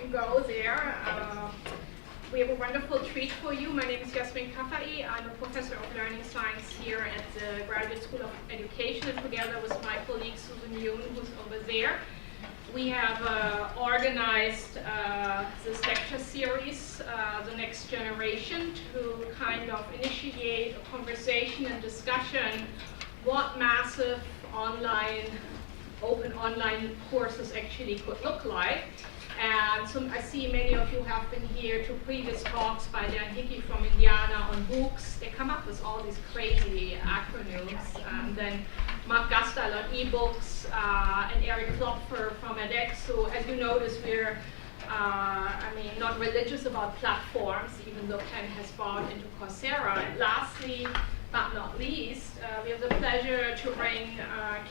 can go there. We have a wonderful treat for you. My name is Yasmin Kafai. I'm a professor of learning science here at the Graduate School of Education, and together with my colleague Susan Yoon, who's over there, we have organized this lecture series, The Next Generation, to kind of initiate a conversation and discussion what massive open online courses actually could look like. And so I see many of you have been here to previous talks by Dan Hickey from Indiana on MOOCs. They come up with all these crazy acronyms. And then Mark Gastal on ebooks, and Eric Klopfer from edX. So as you notice, we're not religious about platforms, even though Ken has bought into Coursera. And lastly, but not least, we have the pleasure to bring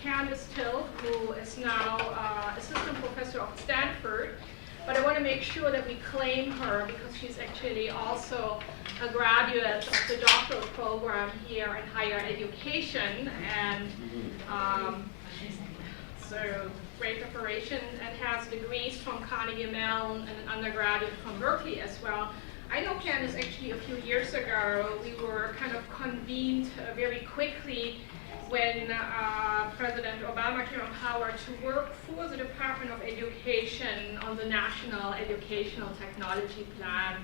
Candace Thille, who is now assistant professor of Stanford. But I want to make sure that we claim her because she's actually also a graduate of the doctoral program here in higher education, and so great preparation, and has degrees from Carnegie Mellon and an undergraduate from Berkeley as well. I know Candace actually a few years ago. We were kind of convened very quickly when President Obama came on power to work for the Department of Education on the National Educational Technology Plan.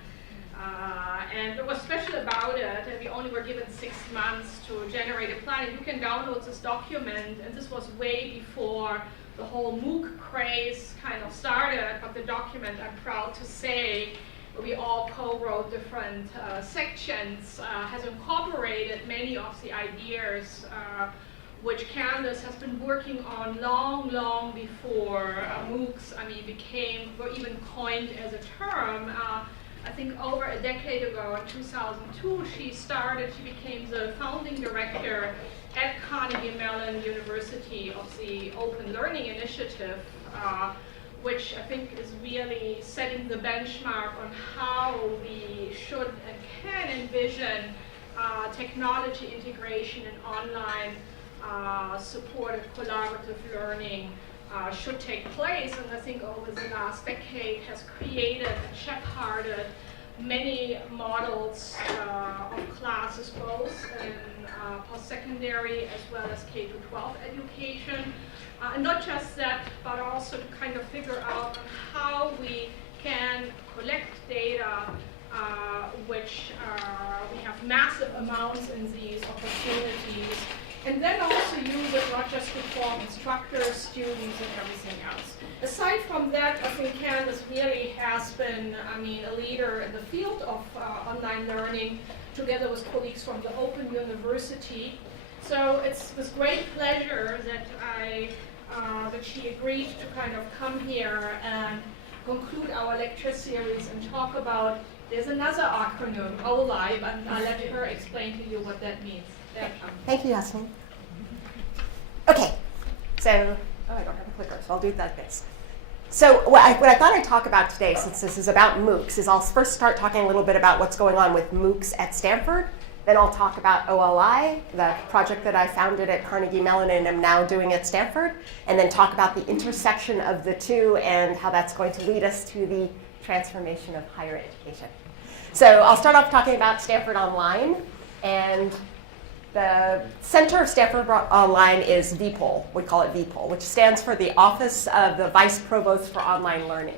And what was special about it, and we only were given 6 months to generate a plan, and you can download this document, and this was way before the whole MOOC craze kind of started, but the document, I'm proud to say, we all co-wrote different sections, has incorporated many of the ideas which Candace has been working on long before MOOCs, were even coined as a term. I think over a decade ago, in 2002, she became the founding director at Carnegie Mellon University of the Open Learning Initiative, which I think is really setting the benchmark on how we should and can envision technology integration and online supported collaborative learning should take place. And I think over the last decade has created and shepherded many models of classes, both in post-secondary as well as K-12 education. And not just that, but also to kind of figure out how we can collect data, which we have massive amounts in these opportunities, and then also use it not just to form instructors, students, and everything else. Aside from that, I think Candace really has been, a leader in the field of online learning, together with colleagues from the Open University. So it's with great pleasure that she agreed to kind of come here and conclude our lecture series and talk about, there's another acronym, OLI, but I'll let her explain to you what that means. Thank you, Yasmin. Okay, so, I don't have a clicker, so I'll do that this. So what I thought I'd talk about today, since this is about MOOCs, is I'll first start talking a little bit about what's going on with MOOCs at Stanford. Then I'll talk about OLI, the project that I founded at Carnegie Mellon and am now doing at Stanford, and then talk about the intersection of the two and how that's going to lead us to the transformation of higher education. So I'll start off talking about Stanford Online, and the center of Stanford Online is VPOL. We call it VPOL, which stands for the Office of the Vice Provost for Online Learning.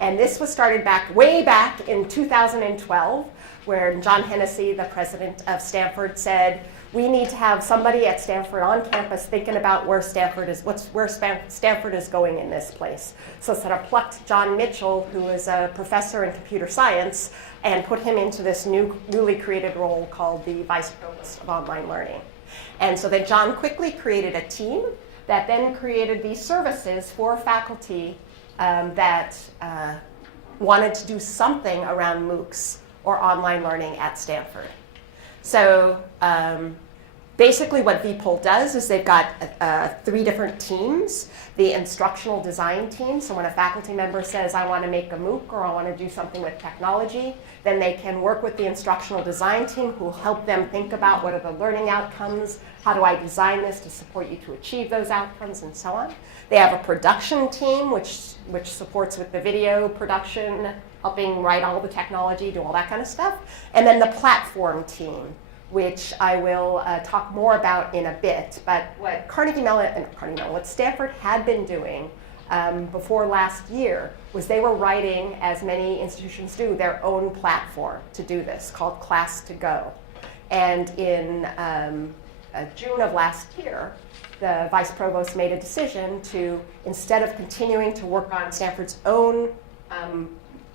And this was started way back in 2012, where John Hennessy, the president of Stanford, said, we need to have somebody at Stanford on campus thinking about where Stanford is going in this place. So sort of plucked John Mitchell, who was a professor in computer science, and put him into this newly created role called the Vice Provost of Online Learning. And so then John quickly created a team that then created these services for faculty that wanted to do something around MOOCs or online learning at Stanford. So basically what vPol does is they've got 3 different teams. The instructional design team, so when a faculty member says, I want to make a MOOC or I want to do something with technology, then they can work with the instructional design team who will help them think about what are the learning outcomes, how do I design this to support you to achieve those outcomes, and so on. They have a production team, which supports with the video production, helping write all the technology, do all that kind of stuff. And then the platform team, which I will talk more about in a bit. But what what Stanford had been doing before last year was they were writing, as many institutions do, their own platform to do this called Class2Go. And in June of last year, the vice provost made a decision to, instead of continuing to work on Stanford's own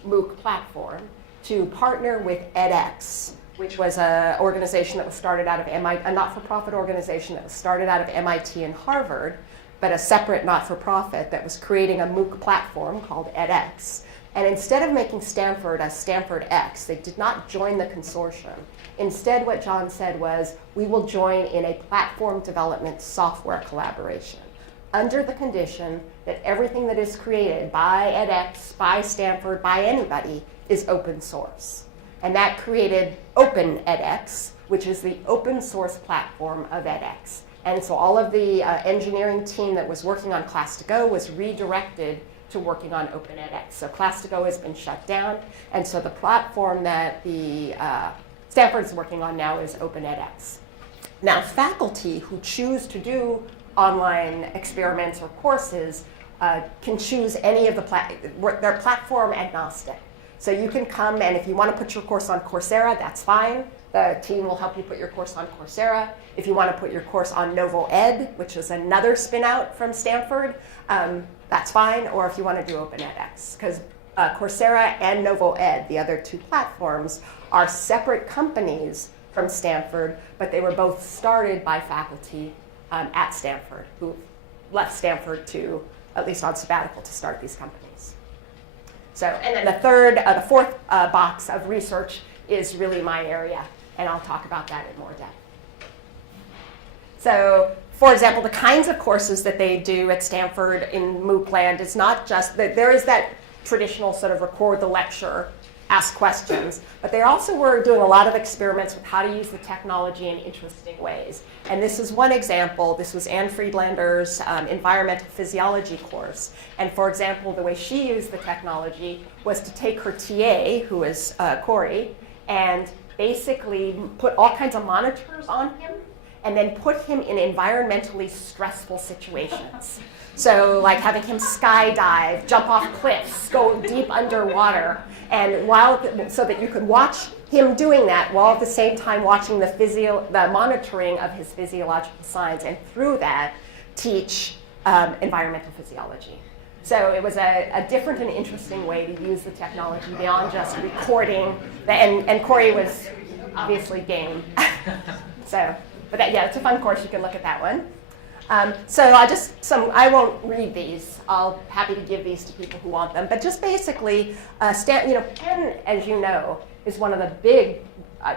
MOOC platform, to partner with edX, which was an organization that was started out of MIT, a not-for-profit organization that was started out of MIT and Harvard, but a separate not-for-profit that was creating a MOOC platform called edX. And instead of making Stanford a Stanford X, they did not join the consortium. Instead, what John said was, we will join in a platform development software collaboration under the condition that everything that is created by edX, by Stanford, by anybody is open source. And that created Open edX, which is the open source platform of edX. And so all of the engineering team that was working on Class2Go was redirected to working on Open edX. So Class2Go has been shut down, and so the platform that the Stanford is working on now is Open edX. Now, faculty who choose to do online experiments or courses can choose any of they're platform agnostic. So you can come, and if you want to put your course on Coursera, that's fine. The team will help you put your course on Coursera. If you want to put your course on NovoEd, which is another spin-out from Stanford, that's fine. Or if you want to do Open edX, because Coursera and NovoEd, the other 2 platforms, are separate companies from Stanford, but they were both started by faculty at Stanford who left Stanford to, at least on sabbatical, to start these companies. So, and then the fourth box of research is really my area, and I'll talk about that in more depth. So, for example, the kinds of courses that they do at Stanford in MOOC land is not just that there is that traditional sort of record the lecture, ask questions, but they also were doing a lot of experiments with how to use the technology in interesting ways. And this is one example. This was Anne Friedlander's environmental physiology course. And for example, the way she used the technology was to take her TA, who is Corey, and basically put all kinds of monitors on him and then put him in environmentally stressful situations. So like having him skydive, jump off cliffs, go deep underwater, and so that you could watch him doing that while at the same time watching the monitoring of his physiological signs, and through that teach environmental physiology. So it was a different and interesting way to use the technology beyond just recording. And Corey was obviously game. But it's a fun course. You can look at that one. I won't read these. I'll happy to give these to people who want them. But just basically, Penn, as you know, is one of the big,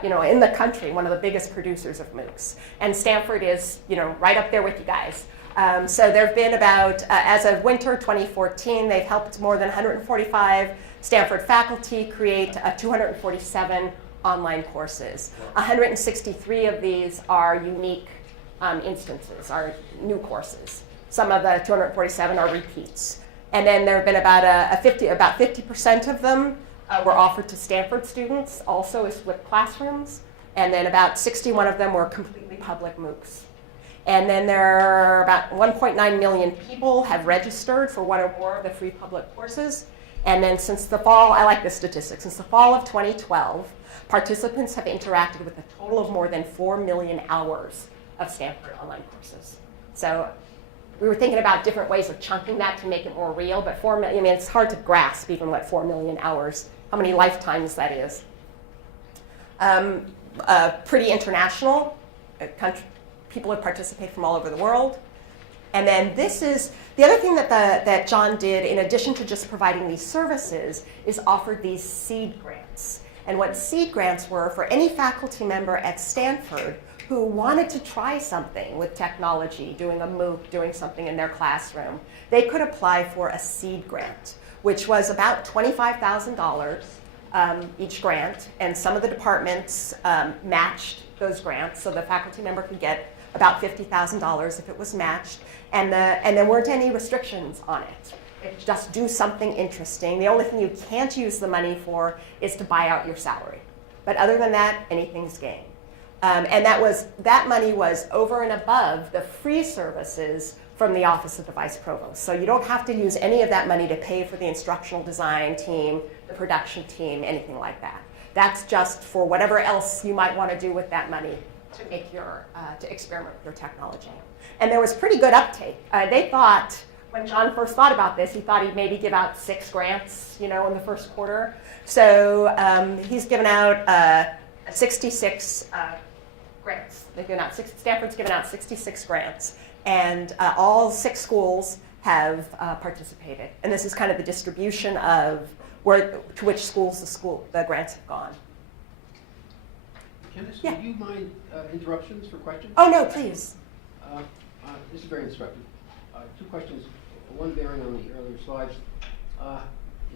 in the country, one of the biggest producers of MOOCs. And Stanford is, right up there with you guys. So there have been about, as of winter 2014, they've helped more than 145 Stanford faculty create 247 online courses. 163 of these are unique instances, are new courses. Some of the 247 are repeats. And then there have been about 50% of them were offered to Stanford students, also as flipped classrooms. And then about 61 of them were completely public MOOCs. And then there are about 1.9 million people have registered for one or more of the free public courses. And then since the fall, I like this statistic, since the fall of 2012, participants have interacted with a total of more than 4 million hours of Stanford online courses. So we were thinking about different ways of chunking that to make it more real, but 4 million, it's hard to grasp even what 4 million hours, how many lifetimes that is. Pretty international. People have participated from all over the world. And then this is, the other thing that John did, in addition to just providing these services, is offered these seed grants. And what seed grants were for any faculty member at Stanford who wanted to try something with technology, doing a MOOC, doing something in their classroom, they could apply for a seed grant, which was about $25,000 each grant, and some of the departments matched those grants, so the faculty member could get about $50,000 if it was matched, and there weren't any restrictions on it. Just do something interesting. The only thing you can't use the money for is to buy out your salary. But other than that, anything's game. And that money was over and above the free services from the Office of the Vice Provost. So you don't have to use any of that money to pay for the instructional design team, the production team, anything like that. That's just for whatever else you might want to do with that money to make to experiment with your technology. And there was pretty good uptake. They thought, when John first thought about this, he thought he'd maybe give out 6 grants, in the first quarter. So he's given out 66 grants. Stanford's given out 66 grants, and all 6 schools have participated. And this is kind of the distribution of to which schools the grants have gone. Candace, Yeah. would you mind interruptions for questions? Oh, no, please. This is very instructive. 2 questions, one bearing on the earlier slides.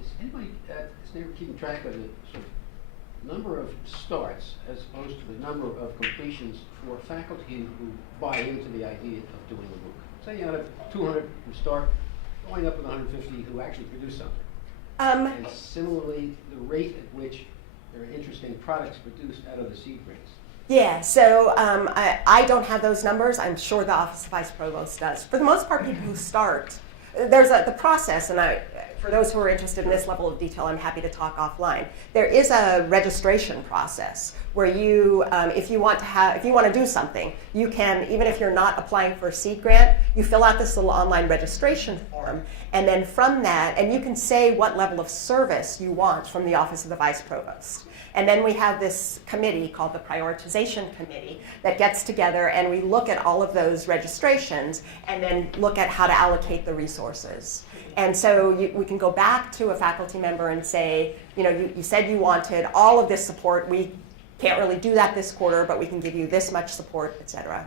Is anybody at Stanford keeping track of the sort of number of starts as opposed to the number of completions for faculty who buy into the idea of doing a MOOC? Say you have 200 who start, going up with 150 who actually produce something. And similarly, the rate at which there are interesting products produced out of the seed grants. Yeah, so I don't have those numbers. I'm sure the Office of Vice Provost does. For the most part, people who start, there's the process, and for those who are interested in this level of detail, I'm happy to talk offline. There is a registration process where you, if you want to do something, you can, even if you're not applying for a seed grant, you fill out this little online registration form, and then from that, and you can say what level of service you want from the Office of the Vice Provost. And then we have this committee called the Prioritization Committee that gets together, and we look at all of those registrations and then look at how to allocate the resources. And so we can go back to a faculty member and say, you said you wanted all of this support. We can't really do that this quarter, but we can give you this much support, et cetera.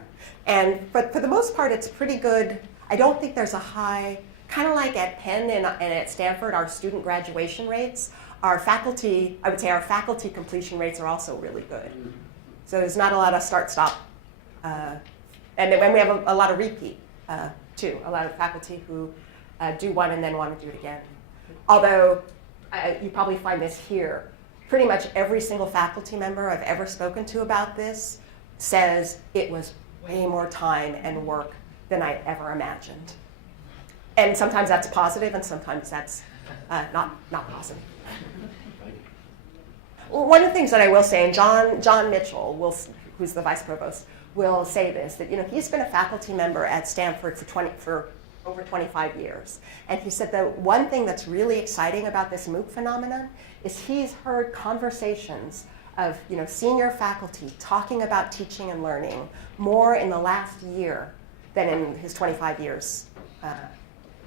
But for the most part, it's pretty good. I don't think there's a high, kind of like at Penn and at Stanford, our student graduation rates. Our faculty, I would say our faculty completion rates are also really good. So there's not a lot of start-stop. And then we have a lot of repeat, too. A lot of faculty who do one and then want to do it again. Although, you probably find this here. Pretty much every single faculty member I've ever spoken to about this says it was way more time and work than I ever imagined. And sometimes that's positive, and sometimes that's not positive. Well, one of the things that I will say, and John Mitchell, who's the vice provost, will say this, that he's been a faculty member at Stanford for over 25 years. And he said that one thing that's really exciting about this MOOC phenomenon is he's heard conversations of senior faculty talking about teaching and learning more in the last year than in his 25 years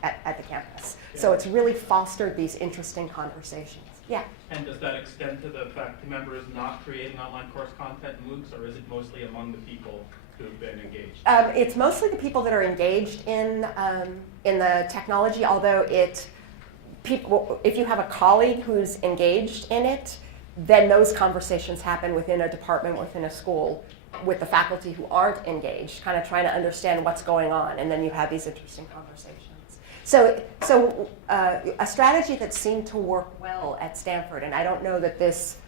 at the campus. Yeah. So it's really fostered these interesting conversations. Yeah. And does that extend to the faculty members not creating online course content MOOCs, or is it mostly among the people who've been engaged? It's mostly the people that are engaged in the technology, although if you have a colleague who's engaged in it, then those conversations happen within a department, within a school, with the faculty who aren't engaged, kind of trying to understand what's going on, and then you have these interesting conversations. So a strategy that seemed to work well at Stanford, and I don't know that this,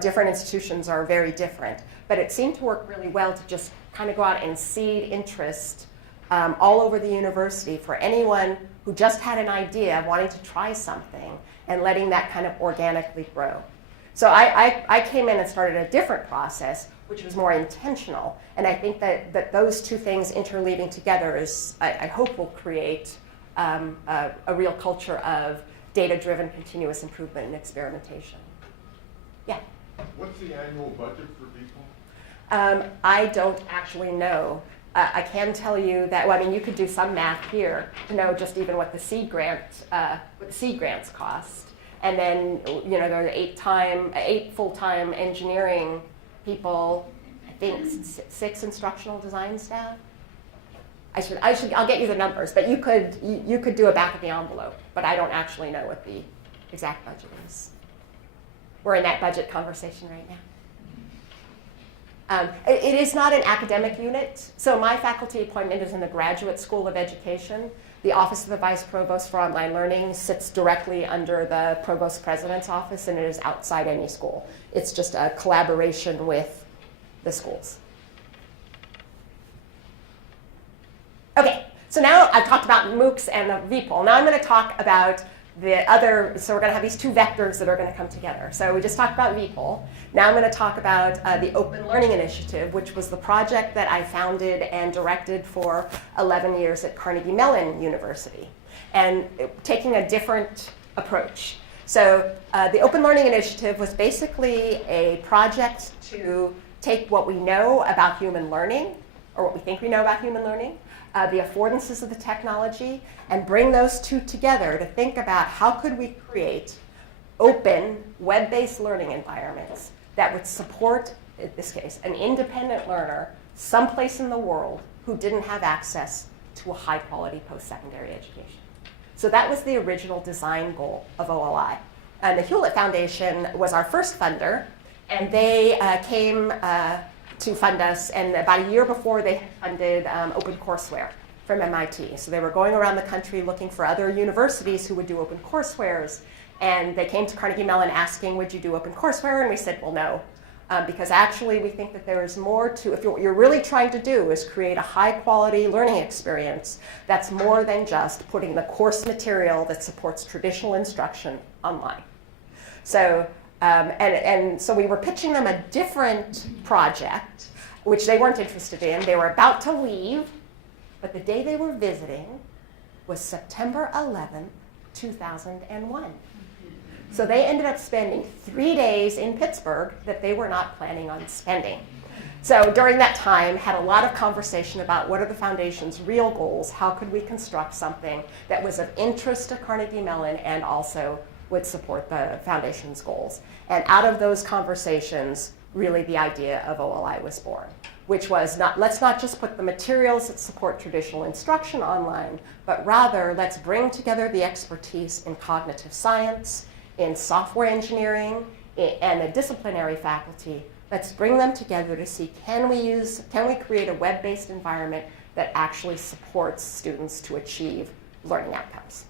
different institutions are very different, but it seemed to work really well to just kind of go out and seed interest all over the university for anyone who just had an idea of wanting to try something and letting that kind of organically grow. So I came in and started a different process, which was more intentional, and I think that those two things interleaving together I hope will create a real culture of data-driven continuous improvement and experimentation. Yeah? What's the annual budget for people? I don't actually know. I can tell you that, you could do some math here to know just even what the seed grants cost. And then, there are 8 full-time engineering people. I think, 6 instructional design staff. I'll get you the numbers, but you could do a back of the envelope, but I don't actually know what the exact budget is. We're in that budget conversation right now. It is not an academic unit, so my faculty appointment is in the Graduate School of Education. The Office of the Vice Provost for Online Learning sits directly under the Provost President's office, and it is outside any school. It's just a collaboration with the schools. Okay, so now I've talked about MOOCs and the VPOL. Now I'm going to talk about the other, so we're going to have these 2 vectors that are going to come together. So we just talked about VPOL. Now I'm going to talk about the Open Learning Initiative, which was the project that I founded and directed for 11 years at Carnegie Mellon University, and taking a different approach. So the Open Learning Initiative was basically a project to take what we know about human learning, or what we think we know about human learning, the affordances of the technology, and bring those 2 together to think about how could we create open, web-based learning environments that would support, in this case, an independent learner someplace in the world who didn't have access to a high-quality post-secondary education. So that was the original design goal of OLI. And the Hewlett Foundation was our first funder, and they came to fund us, and about a year before they funded OpenCourseWare from MIT. So they were going around the country looking for other universities who would do OpenCourseWares, and they came to Carnegie Mellon asking, would you do OpenCourseWare? And we said, well, no, because actually we think that there is more to, if what you're really trying to do is create a high-quality learning experience that's more than just putting the course material that supports traditional instruction online. So so we were pitching them a different project, which they weren't interested in. They were about to leave, but the day they were visiting was September 11th, 2001. So they ended up spending 3 days in Pittsburgh that they were not planning on spending. So during that time, had a lot of conversation about what are the foundation's real goals, how could we construct something that was of interest to Carnegie Mellon and also would support the foundation's goals. And out of those conversations, really the idea of OLI was born, which was let's not just put the materials that support traditional instruction online, but rather let's bring together the expertise in cognitive science, in software engineering, and the disciplinary faculty. Let's bring them together to see, can we create a web-based environment that actually supports students to achieve learning outcomes.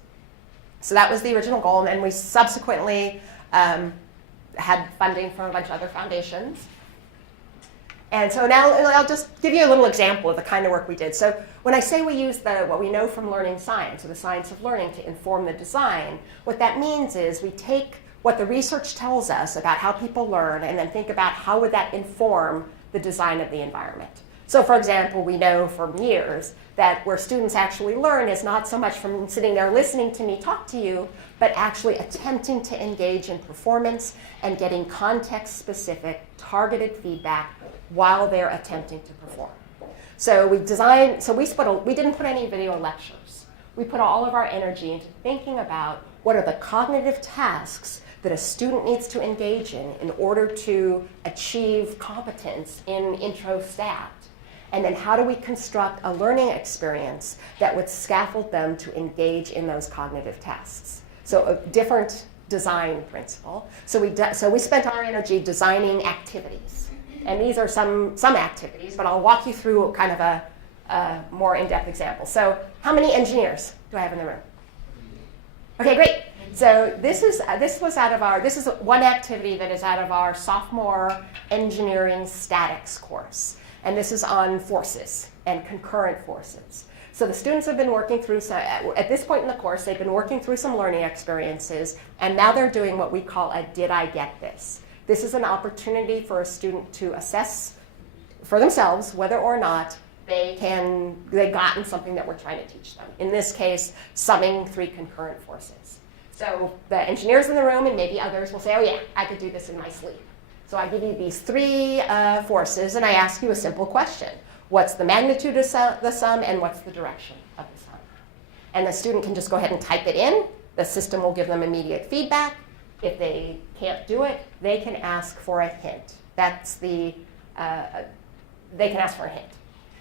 So that was the original goal, and then we subsequently had funding from a bunch of other foundations. And so now I'll just give you a little example of the kind of work we did. So when I say we use what we know from learning science, or the science of learning, to inform the design, what that means is we take what the research tells us about how people learn and then think about how would that inform the design of the environment. So for example, we know from years that where students actually learn is not so much from sitting there listening to me talk to you, but actually attempting to engage in performance and getting context-specific, targeted feedback while they're attempting to perform. So we didn't put any video lectures. We put all of our energy into thinking about what are the cognitive tasks that a student needs to engage in order to achieve competence in intro stat. And then how do we construct a learning experience that would scaffold them to engage in those cognitive tasks? So a different design principle. So we spent our energy designing activities. And these are some activities, but I'll walk you through kind of a more in-depth example. So how many engineers do I have in the room? Okay, great. So this is one activity that is out of our sophomore engineering statics course. And this is on forces and concurrent forces. So the students have been working through, at this point in the course, they've been working through some learning experiences, and now they're doing what we call a did I get this? This is an opportunity for a student to assess for themselves whether or not they've gotten something that we're trying to teach them. In this case, summing 3 concurrent forces. So the engineers in the room and maybe others will say, oh yeah, I could do this in my sleep. So I give you these 3 forces, and I ask you a simple question. What's the magnitude of the sum, and what's the direction of the sum? And the student can just go ahead and type it in. The system will give them immediate feedback. If they can't do it, they can ask for a hint. That's the they can ask for a hint.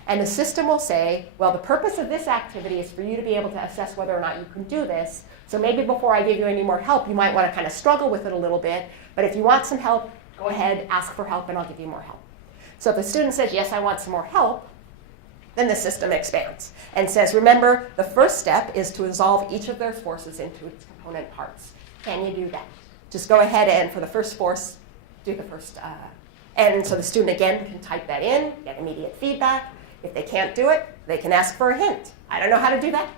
And the system will say, well, the purpose of this activity is for you to be able to assess whether or not you can do this. So maybe before I give you any more help, you might want to kind of struggle with it a little bit. But if you want some help, go ahead, ask for help, and I'll give you more help. So if the student says, yes, I want some more help, then the system expands and says, remember, the first step is to resolve each of their forces into its component parts. Can you do that? Just go ahead and, for the first force, do the first. And so the student, again, can type that in, get immediate feedback. If they can't do it, they can ask for a hint. I don't know how to do that.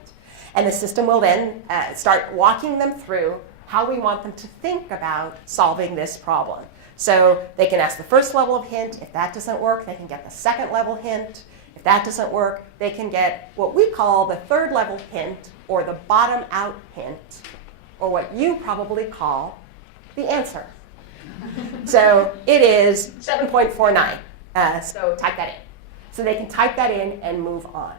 And the system will then start walking them through how we want them to think about solving this problem. So they can ask the first level of hint. If that doesn't work, they can get the second level hint. If that doesn't work, they can get what we call the third level hint, or the bottom out hint, or what you probably call the answer. So it is 7.49. So type that in. So they can type that in and move on.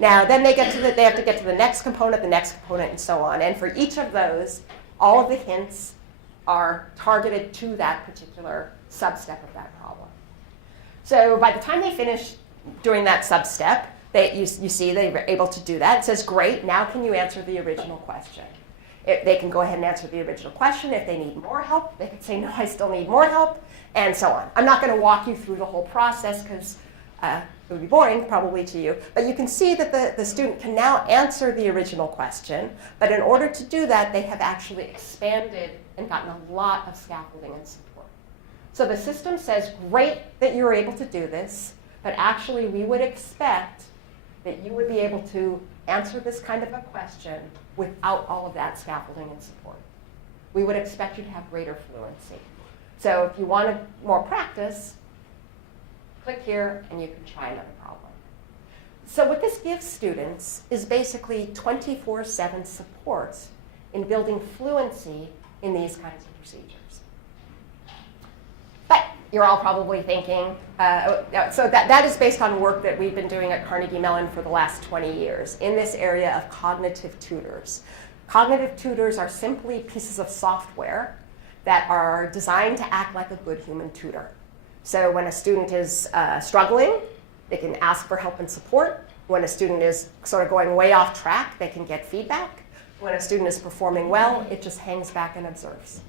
Now, then they have to get to the next component, and so on. And for each of those, all of the hints are targeted to that particular substep of that problem. So by the time they finish doing that substep, you see they were able to do that. It says, great, now can you answer the original question? They can go ahead and answer the original question. If they need more help, they can say, no, I still need more help, and so on. I'm not going to walk you through the whole process because it would be boring probably to you, but you can see that the student can now answer the original question, but in order to do that, they have actually expanded and gotten a lot of scaffolding and support. So the system says, great that you were able to do this, but actually we would expect that you would be able to answer this kind of a question without all of that scaffolding and support. We would expect you to have greater fluency. So if you wanted more practice, click here and you can try another problem. So what this gives students is basically 24/7 support in building fluency in these kinds of procedures. But you're all probably thinking, so that is based on work that we've been doing at Carnegie Mellon for the last 20 years in this area of cognitive tutors. Cognitive tutors are simply pieces of software that are designed to act like a good human tutor. So when a student is struggling, they can ask for help and support. When a student is sort of going way off track, they can get feedback. When a student is performing well, it just hangs back and observes.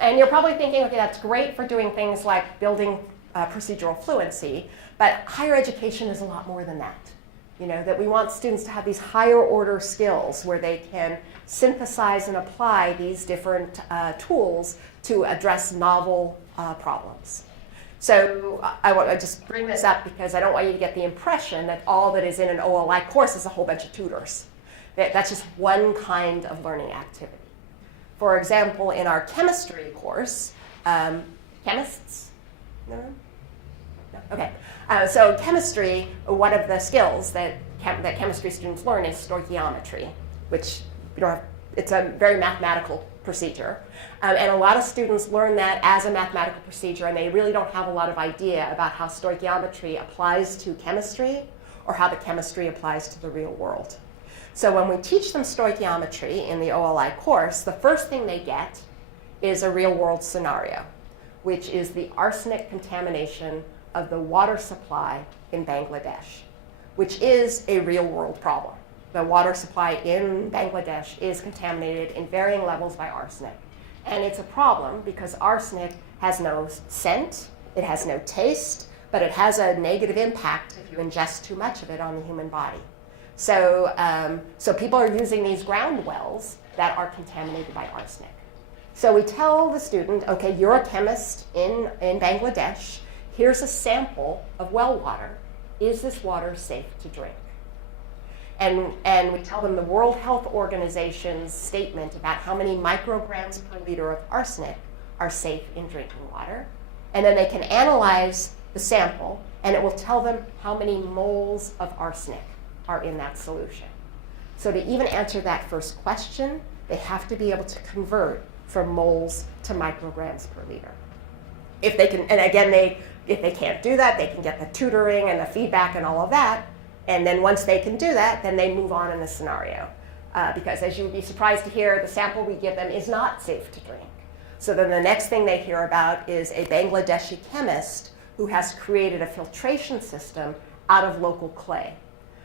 And you're probably thinking, okay, that's great for doing things like building procedural fluency, but higher education is a lot more than that. You know, that we want students to have these higher order skills where they can synthesize and apply these different tools to address novel problems. So I want to just bring this up because I don't want you to get the impression that all that is in an OLI course is a whole bunch of tutors. That's just one kind of learning activity. For example, in our chemistry course, chemists? No? No? Okay. So chemistry, one of the skills that chemistry students learn is stoichiometry, which it's a very mathematical procedure. And a lot of students learn that as a mathematical procedure, and they really don't have a lot of idea about how stoichiometry applies to chemistry or how the chemistry applies to the real world. So when we teach them stoichiometry in the OLI course, the first thing they get is a real world scenario, which is the arsenic contamination of the water supply in Bangladesh, which is a real world problem. The water supply in Bangladesh is contaminated in varying levels by arsenic. And it's a problem because arsenic has no scent, it has no taste, but it has a negative impact if you ingest too much of it on the human body. So people are using these ground wells that are contaminated by arsenic. So we tell the student, okay, you're a chemist in Bangladesh. Here's a sample of well water. Is this water safe to drink? And we tell them the World Health Organization's statement about how many micrograms per liter of arsenic are safe in drinking water. And then they can analyze the sample, and it will tell them how many moles of arsenic are in that solution. So to even answer that first question, they have to be able to convert from moles to micrograms per liter. If they can, and again, if they can't do that, they can get the tutoring and the feedback and all of that. And then once they can do that, then they move on in the scenario. Because as you would be surprised to hear, the sample we give them is not safe to drink. So then the next thing they hear about is a Bangladeshi chemist who has created a filtration system out of local clay.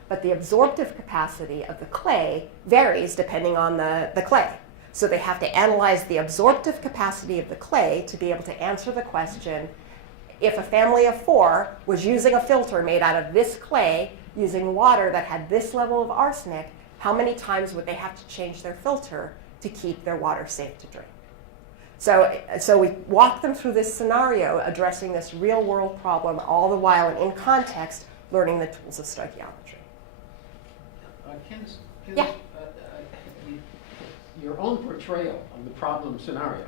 But the absorptive capacity of the clay varies depending on the clay. So they have to analyze the absorptive capacity of the clay to be able to answer the question, if a family of 4 was using a filter made out of this clay, using water that had this level of arsenic, how many times would they have to change their filter to keep their water safe to drink? So we walk them through this scenario, addressing this real world problem, all the while in context, learning the tools of stoichiometry. Candace, Yeah. Your own portrayal of the problem scenario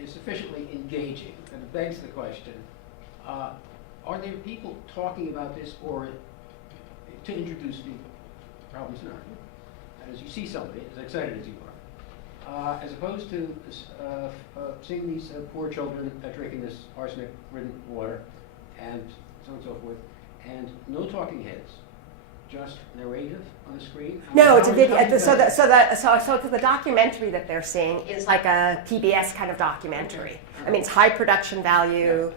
is sufficiently engaging, and it begs the question, are there people talking about this or to introduce the problem scenario? And as you see somebody, as excited as you are, as opposed to seeing these poor children drinking this arsenic-ridden water and so on and so forth, and no talking heads, just narrative on the screen? No, it's a video. So the documentary that they're seeing is like a PBS kind of documentary. Okay. I mean, it's high production value.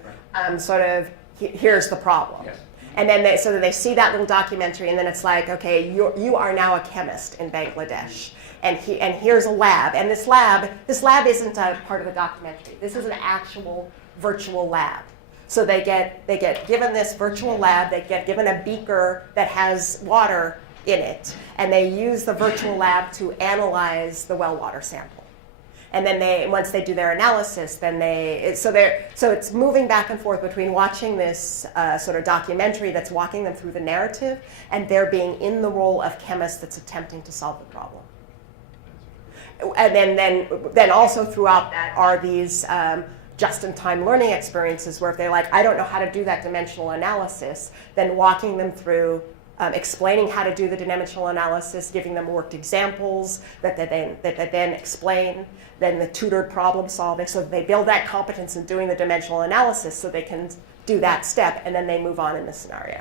Sort of, here's the problem. Yes. And then they see that little documentary, and then it's like, okay, you are now a chemist in Bangladesh, and here's a lab, and this lab isn't a part of the documentary. This is an actual virtual lab. So they get given this virtual lab. They get given a beaker that has water in it, and they use the virtual lab to analyze the well water sample. And then once they do their analysis, then so it's moving back and forth between watching this sort of documentary that's walking them through the narrative, and they're being in the role of chemist that's attempting to solve the problem. And then also throughout that are these just-in-time learning experiences where if they're like, I don't know how to do that dimensional analysis, then walking them through explaining how to do the dimensional analysis, giving them worked examples that they then explain, then the tutored problem solving, so that they build that competence in doing the dimensional analysis so they can do that step, and then they move on in the scenario.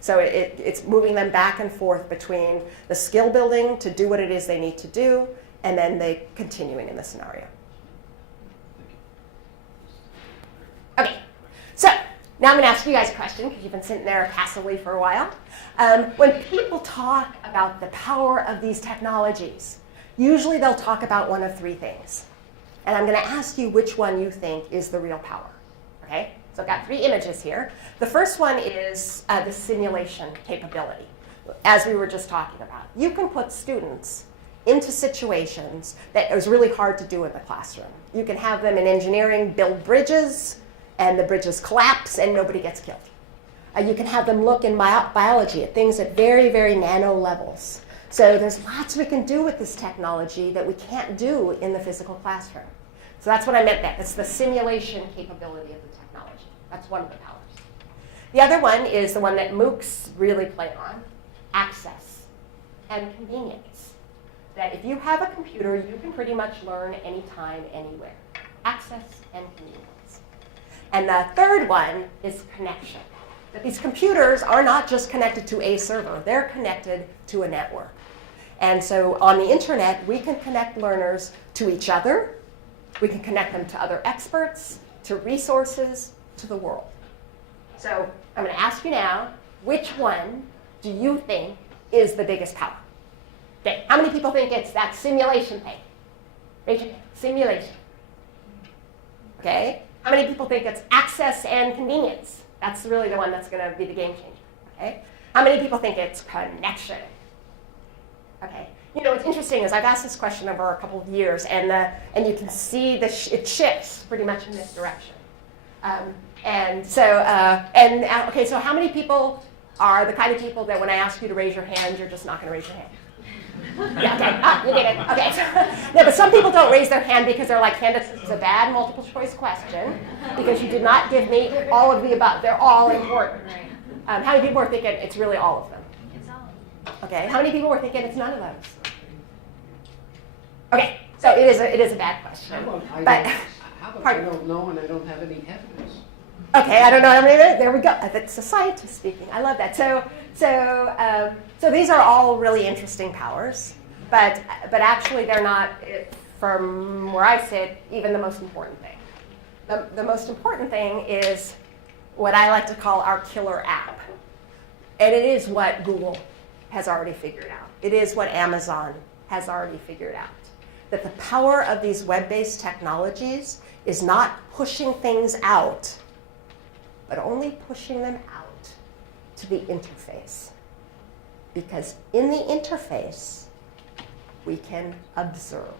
So it's moving them back and forth between the skill building to do what it is they need to do, and then they continuing in the scenario. Okay, so now I'm going to ask you guys a question, because you've been sitting there passively for a while. When people talk about the power of these technologies, usually they'll talk about one of 3 things. And I'm going to ask you which one you think is the real power. Okay? So I've got 3 images here. The first one is the simulation capability, as we were just talking about. You can put students into situations that it was really hard to do in the classroom. You can have them in engineering build bridges, and the bridges collapse and nobody gets killed. You can have them look in biology at things at very, very nano levels. So there's lots we can do with this technology that we can't do in the physical classroom. So that's what I meant there. It's the simulation capability of the technology. That's one of the powers. The other one is the one that MOOCs really play on, access and convenience. That if you have a computer, you can pretty much learn anytime, anywhere. Access and convenience. And the third one is connection. That these computers are not just connected to a server, they're connected to a network. And so on the internet, we can connect learners to each other, we can connect them to other experts, to resources, to the world. So I'm going to ask you now, which one do you think is the biggest power? Okay, how many people think it's that simulation thing? Raise your hand. Simulation. Okay. How many people think it's access and convenience? That's really the one that's going to be the game changer. Okay. How many people think it's connection? Okay. You know, what's interesting is I've asked this question over a couple of years, and you can see it shifts pretty much in this direction. Okay, so how many people are the kind of people that when I ask you to raise your hand, you're just not going to raise your hand? Yeah, okay. You did it. Okay. No, but some people don't raise their hand because they're like, Candace, this is a bad multiple choice question because you did not give me all of the above. They're all important. How many people are thinking it's really all of them? It's all of them. Okay. How many people are thinking it's none of those? Okay. So it is a bad question. How about I don't know and I don't have any evidence? Okay, I don't know how many. There we go. That's a scientist speaking. I love that. So these are all really interesting powers, but actually they're not, from where I sit, even the most important thing. The most important thing is what I like to call our killer app. And it is what Google has already figured out. It is what Amazon has already figured out. That the power of these web-based technologies is not pushing things out, but only pushing them out to the interface. Because in the interface, we can observe.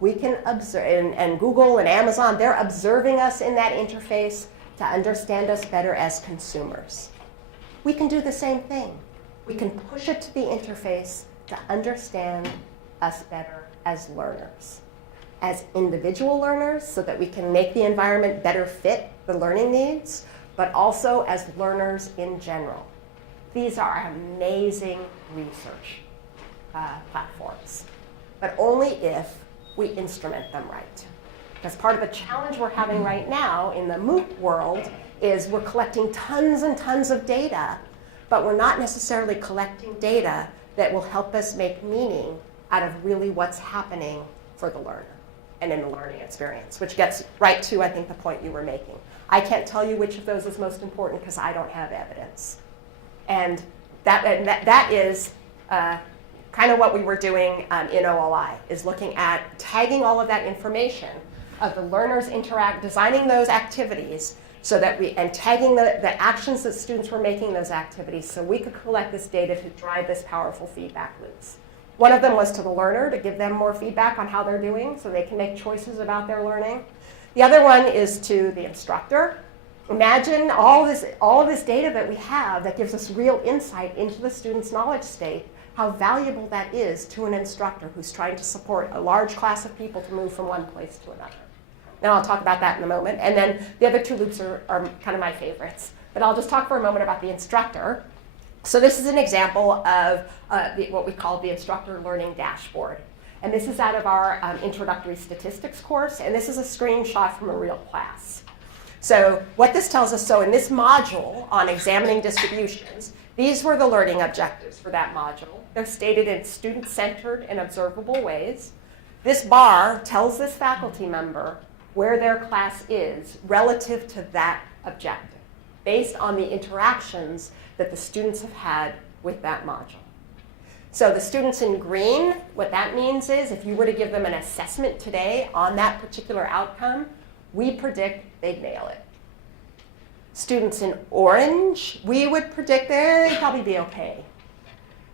We can observe, and Google and Amazon, they're observing us in that interface to understand us better as consumers. We can do the same thing. We can push it to the interface to understand us better as learners, as individual learners, so that we can make the environment better fit the learning needs, but also as learners in general. These are amazing research platforms, but only if we instrument them right. Because part of the challenge we're having right now in the MOOC world is we're collecting tons and tons of data, but we're not necessarily collecting data that will help us make meaning out of really what's happening for the learner and in the learning experience, which gets right to, I think, the point you were making. I can't tell you which of those is most important because I don't have evidence. And that is kind of what we were doing in OLI, is looking at tagging all of that information of the learners designing those activities so that and tagging the actions that students were making those activities so we could collect this data to drive this powerful feedback loops. One of them was to the learner to give them more feedback on how they're doing so they can make choices about their learning. The other one is to the instructor. Imagine all of this data that we have that gives us real insight into the student's knowledge state, how valuable that is to an instructor who's trying to support a large class of people to move from one place to another. Now I'll talk about that in a moment. And then the other two loops are kind of my favorites. But I'll just talk for a moment about the instructor. So this is an example of what we call the instructor learning dashboard. And this is out of our introductory statistics course. And this is a screenshot from a real class. So what this tells us, so in this module on examining distributions, these were the learning objectives for that module. They're stated in student-centered and observable ways. This bar tells this faculty member where their class is relative to that objective, based on the interactions that the students have had with that module. So the students in green, what that means is if you were to give them an assessment today on that particular outcome, we predict they'd nail it. Students in orange, we would predict they'd probably be okay.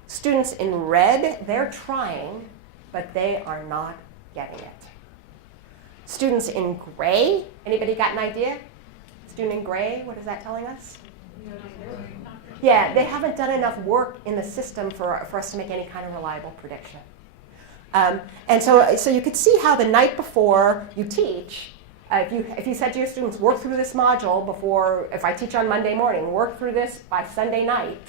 Students in red, they're trying, but they are not getting it. Students in gray, anybody got an idea? Student in gray, what is that telling us? Yeah, they haven't done enough work in the system for us to make any kind of reliable prediction. And so you could see how the night before you teach, if you said to your students, work through this module before, if I teach on Monday morning, work through this by Sunday night.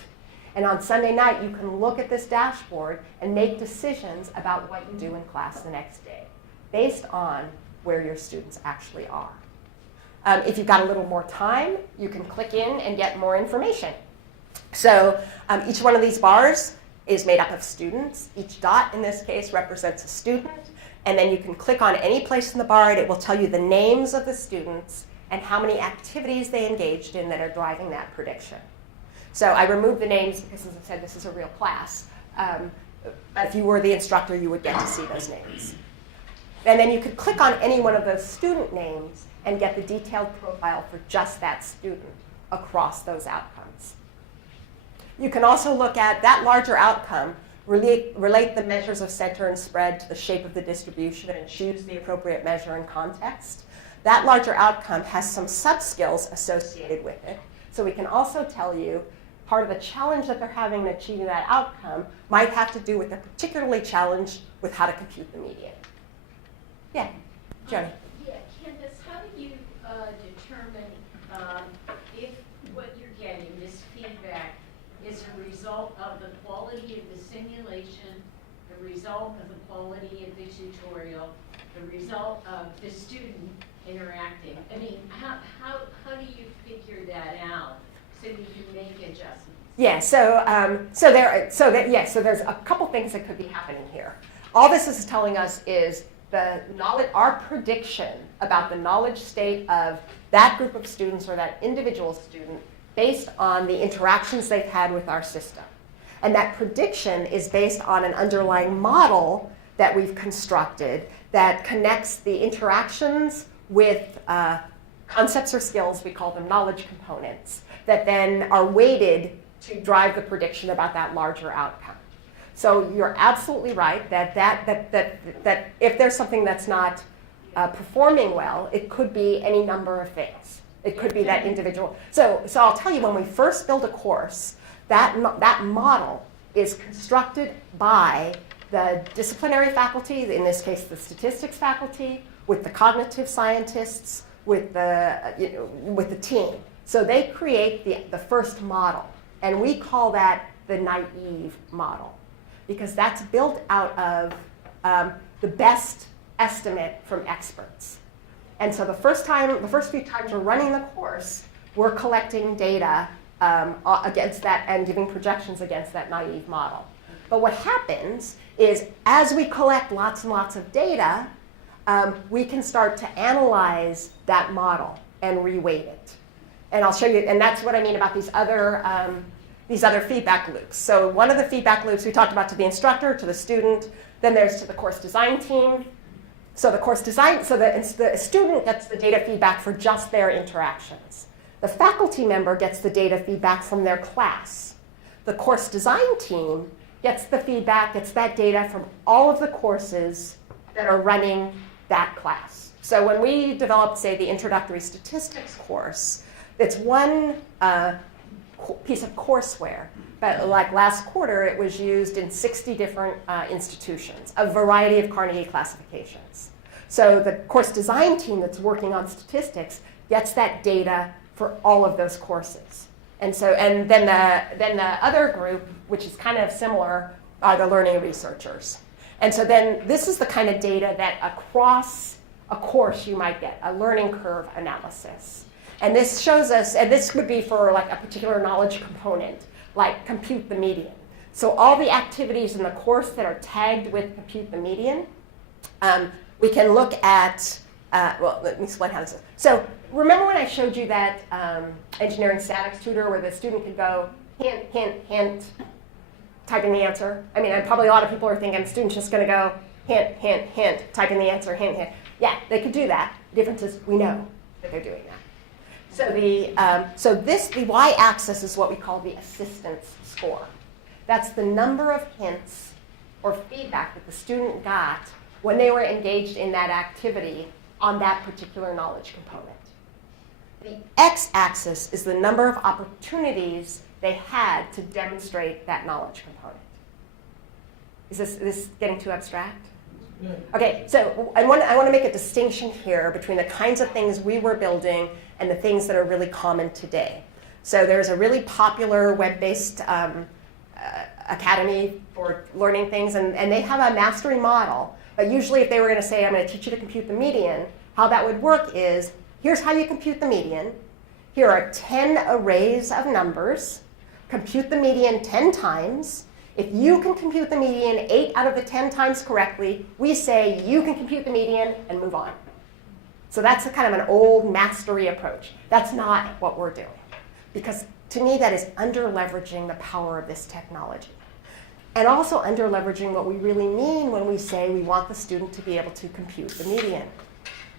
And on Sunday night, you can look at this dashboard and make decisions about what you do in class the next day, based on where your students actually are. If you've got a little more time, you can click in and get more information. So each one of these bars is made up of students. Each dot in this case represents a student. And then you can click on any place in the bar and it will tell you the names of the students and how many activities they engaged in that are driving that prediction. So I removed the names because, as I said, this is a real class. If you were the instructor, you would get to see those names. And then you could click on any one of those student names and get the detailed profile for just that student across those outcomes. You can also look at that larger outcome, relate the measures of center and spread to the shape of the distribution and choose the appropriate measure and context. That larger outcome has some sub-skills associated with it. So we can also tell you part of the challenge that they're having in achieving that outcome might have to do with a particularly challenge with how to compute the median. Yeah, Joni. Yeah, Candace, how do you determine if what you're getting, this feedback, is a result of the quality of the simulation, the result of the quality of the tutorial, the result of the student interacting? I mean, how do you figure that out so you can make adjustments? Yeah, so there's a couple things that could be happening here. All this is telling us is our prediction about the knowledge state of that group of students or that individual student based on the interactions they've had with our system. And that prediction is based on an underlying model that we've constructed that connects the interactions with concepts or skills, we call them knowledge components, that then are weighted to drive the prediction about that larger outcome. So you're absolutely right that if there's something that's not performing well, it could be any number of things. It could be that individual. So I'll tell you, when we first build a course, that model is constructed by the disciplinary faculty, in this case the statistics faculty, with the cognitive scientists, with the team. So they create the first model, and we call that the naive model, because that's built out of the best estimate from experts. And so the first few times we're running the course, we're collecting data against that and giving projections against that naive model. But what happens is, as we collect lots and lots of data, we can start to analyze that model and reweight it. And I'll show you, and that's what I mean about these other feedback loops. So one of the feedback loops we talked about to the instructor, to the student, then there's to the course design team. So the student gets the data feedback for just their interactions. The faculty member gets the data feedback from their class. The course design team gets the feedback, gets that data from all of the courses that are running that class. So when we developed, say, the introductory statistics course, it's one piece of courseware. But like last quarter, it was used in 60 different institutions, a variety of Carnegie classifications. So the course design team that's working on statistics gets that data for all of those courses. And then the other group, which is kind of similar, are the learning researchers. And so then this is the kind of data that across a course you might get, a learning curve analysis. And this shows us, and this would be for like a particular knowledge component, like compute the median. So all the activities in the course that are tagged with compute the median, we can look at, well, let me explain how this is. So remember when I showed you that engineering statics tutor where the student could go hint, hint, hint, type in the answer? I mean, and probably a lot of people are thinking the student's just going to go hint, hint, hint, type in the answer, hint, hint. Yeah, they could do that. The difference is we know that they're doing that. So the y-axis is what we call the assistance score. That's the number of hints or feedback that the student got when they were engaged in that activity on that particular knowledge component. The x-axis is the number of opportunities they had to demonstrate that knowledge component. Is this getting too abstract? Okay, so I want to make a distinction here between the kinds of things we were building and the things that are really common today. So there's a really popular web-based academy for learning things, and they have a mastery model. But usually if they were going to say, I'm going to teach you to compute the median, how that would work is, here's how you compute the median. Here are 10 arrays of numbers. Compute the median 10 times. If you can compute the median 8 out of the 10 times correctly, we say you can compute the median and move on. So that's a kind of an old mastery approach. That's not what we're doing. Because to me, that is under-leveraging the power of this technology. And also under-leveraging what we really mean when we say we want the student to be able to compute the median.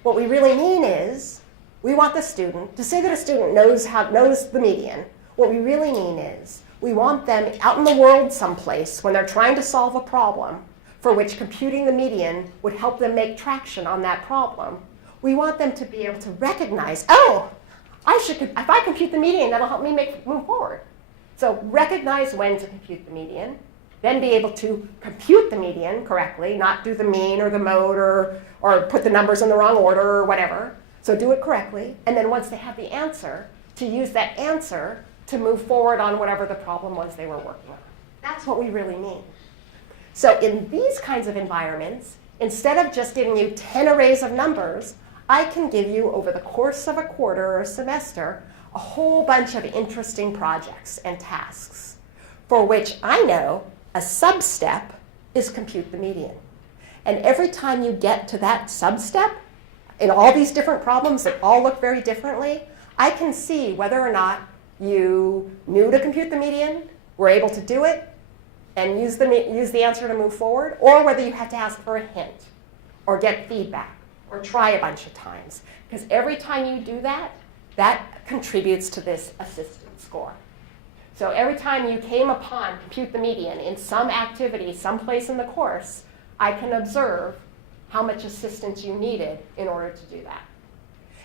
What we really mean is we want the student, to say that a student knows the median, what we really mean is we want them out in the world someplace when they're trying to solve a problem for which computing the median would help them make traction on that problem. We want them to be able to recognize, oh, if I compute the median, that'll help me move forward. So recognize when to compute the median, then be able to compute the median correctly, not do the mean or the mode or put the numbers in the wrong order or whatever. So do it correctly. And then once they have the answer, to use that answer to move forward on whatever the problem was they were working on. That's what we really mean. So in these kinds of environments, instead of just giving you 10 arrays of numbers, I can give you, over the course of a quarter or a semester, a whole bunch of interesting projects and tasks for which I know a sub-step is compute the median. And every time you get to that sub-step, in all these different problems that all look very differently, I can see whether or not you knew to compute the median, were able to do it, and use the answer to move forward, or whether you had to ask for a hint, or get feedback, or try a bunch of times. Because every time you do that, that contributes to this assistance score. So every time you came upon compute the median in some activity, someplace in the course, I can observe how much assistance you needed in order to do that.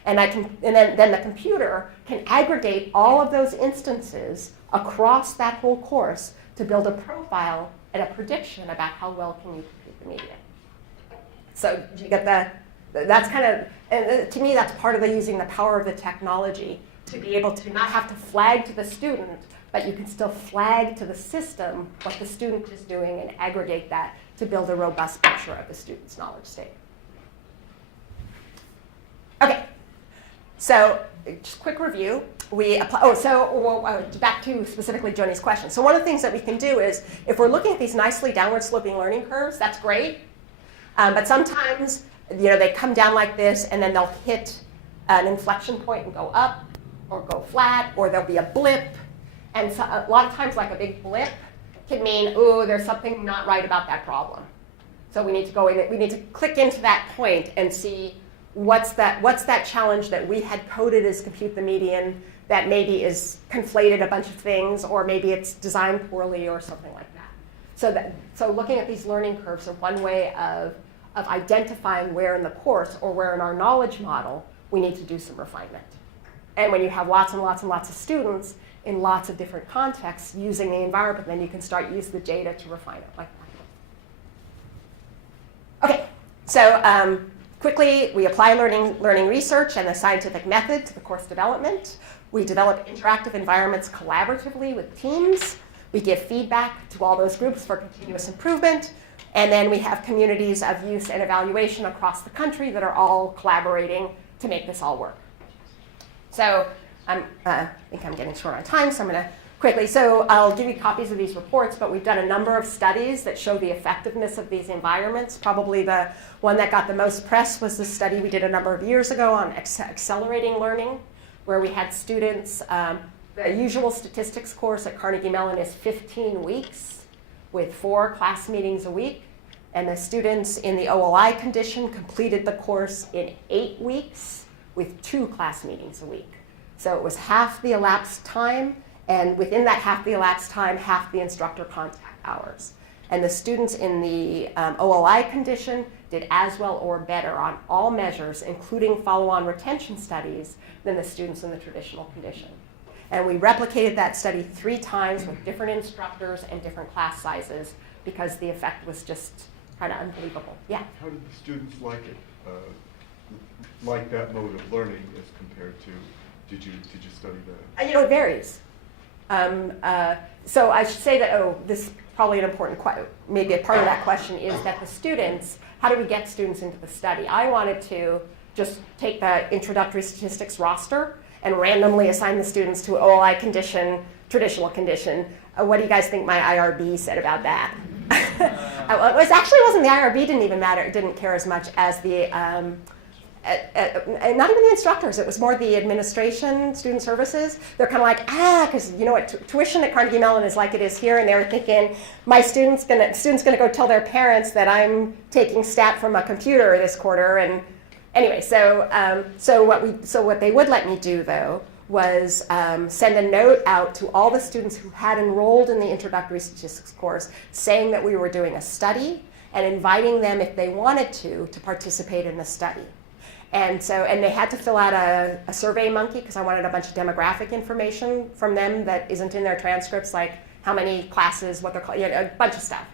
And then the computer can aggregate all of those instances across that whole course to build a profile and a prediction about how well can you compute the median. So you get that's kind of, and to me, that's part of using the power of the technology to be able to not have to flag to the student, but you can still flag to the system what the student is doing and aggregate that to build a robust picture of the student's knowledge state. Okay, so just quick review. We apply, back to specifically Joni's question. So one of the things that we can do is, if we're looking at these nicely downward sloping learning curves, that's great. But sometimes, they come down like this, and then they'll hit an inflection point and go up, or go flat, or there'll be a blip. And so a lot of times, like a big blip can mean, ooh, there's something not right about that problem. So we need to go in, we need to click into that point and see what's that challenge that we had coded as compute the median that maybe is conflated a bunch of things, or maybe it's designed poorly or something like that. So looking at these learning curves are one way of identifying where in the course or where in our knowledge model we need to do some refinement. And when you have lots and lots and lots of students in lots of different contexts using the environment, then you can start use the data to refine it like that. Okay, so quickly, we apply learning research and the scientific method to the course development. We develop interactive environments collaboratively with teams. We give feedback to all those groups for continuous improvement. And then we have communities of use and evaluation across the country that are all collaborating to make this all work. So I think I'm getting short on time, so I'm going to quickly. So I'll give you copies of these reports, but we've done a number of studies that show the effectiveness of these environments. Probably the one that got the most press was the study we did a number of years ago on accelerating learning, where we had students, the usual statistics course at Carnegie Mellon is 15 weeks with 4 class meetings a week. And the students in the OLI condition completed the course in 8 weeks with 2 class meetings a week. So it was half the elapsed time, and within that half the elapsed time, half the instructor contact hours. And the students in the OLI condition did as well or better on all measures, including follow-on retention studies, than the students in the traditional condition. And we replicated that study 3 times with different instructors and different class sizes because the effect was just kind of unbelievable. Yeah? How did the students like it? Like that mode of learning as compared to, did you study that? It varies. So I should say that, this is probably an important question, maybe a part of that question is that the students, how do we get students into the study? I wanted to just take the introductory statistics roster and randomly assign the students to OLI condition, traditional condition. What do you guys think my IRB said about that? It wasn't the IRB didn't even matter, it didn't care as much as the, not even the instructors, it was more the administration, student services. They're kind of like, because you know what, tuition at Carnegie Mellon is like it is here, and they were thinking, my student's gonna go tell their parents that I'm taking stat from a computer this quarter, and anyway, so what they would let me do though was send a note out to all the students who had enrolled in the introductory statistics course saying that we were doing a study and inviting them, if they wanted to participate in the study. And they had to fill out a survey monkey because I wanted a bunch of demographic information from them that isn't in their transcripts, like how many classes, what they're called, a bunch of stuff.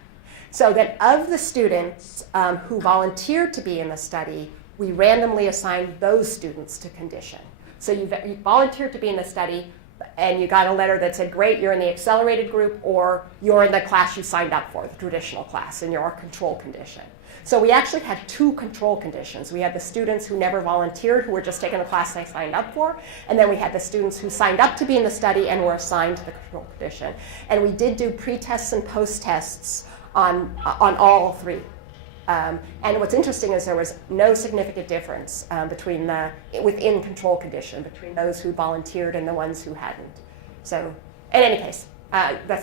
So that of the students who volunteered to be in the study, we randomly assigned those students to condition. So you volunteered to be in the study, and you got a letter that said, great, you're in the accelerated group, or you're in the class you signed up for, the traditional class, and you're our control condition. So we actually had 2 control conditions. We had the students who never volunteered, who were just taking the class they signed up for, and then we had the students who signed up to be in the study and were assigned to the control condition. And we did do pre-tests and post-tests on all 3. And what's interesting is there was no significant difference within control condition between those who volunteered and the ones who hadn't. So in any case, I think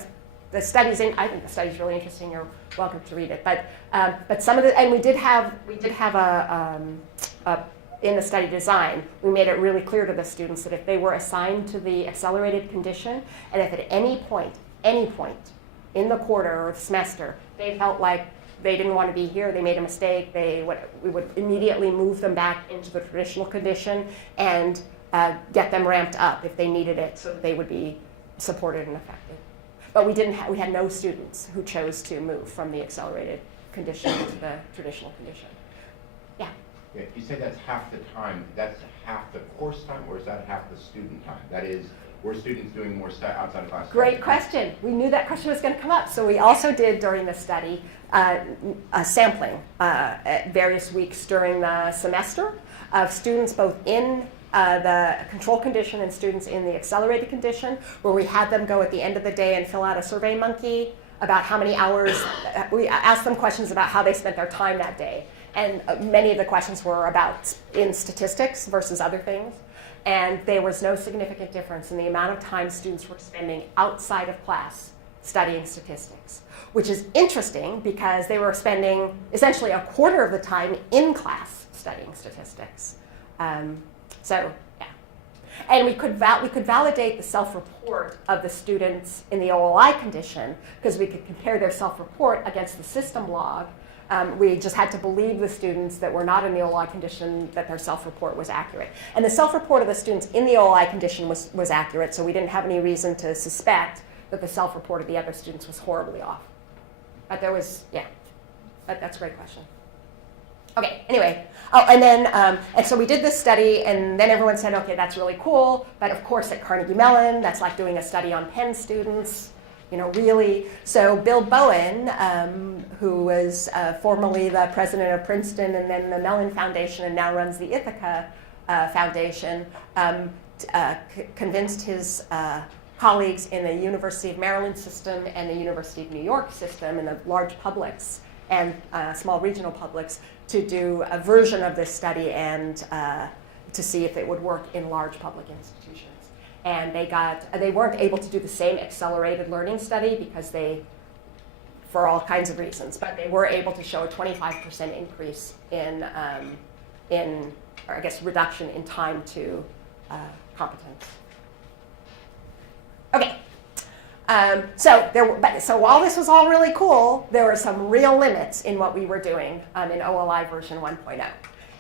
the study's really interesting. You're welcome to read it. But some of the, and we did have in the study design, we made it really clear to the students that if they were assigned to the accelerated condition, and if at any point in the quarter or semester, they felt like they didn't want to be here, they made a mistake, we would immediately move them back into the traditional condition and get them ramped up if they needed it, so that they would be supported and effective. But we had no students who chose to move from the accelerated condition to the traditional condition. Yeah. Yeah, you say that's half the time. That's half the course time, or is that half the student time? That is, were students doing more outside of class? Great question. We knew that question was going to come up. So we also did during the study sampling at various weeks during the semester of students both in the control condition and students in the accelerated condition, where we had them go at the end of the day and fill out a survey monkey about how many hours. We asked them questions about how they spent their time that day. And many of the questions were about in statistics versus other things. And there was no significant difference in the amount of time students were spending outside of class studying statistics, which is interesting because they were spending essentially a quarter of the time in class studying statistics. So, yeah. And we could validate the self-report of the students in the OLI condition because we could compare their self-report against the system log. We just had to believe the students that were not in the OLI condition that their self-report was accurate. And the self-report of the students in the OLI condition was accurate, so we didn't have any reason to suspect that the self-report of the other students was horribly off. But there was, yeah, that's a great question. Okay, anyway, and so we did this study, and then everyone said, okay, that's really cool, but of course at Carnegie Mellon, that's like doing a study on Penn students, really. So Bill Bowen, who was formerly the president of Princeton and then the Mellon Foundation and now runs the Ithaca Foundation, convinced his colleagues in the University of Maryland system and the University of New York system and the large publics and small regional publics to do a version of this study and to see if it would work in large public institutions. And they weren't able to do the same accelerated learning study because for all kinds of reasons, but they were able to show a 25% increase in or I guess reduction in time to competence. Okay. So while this was all really cool, there were some real limits in what we were doing in OLI version 1.0.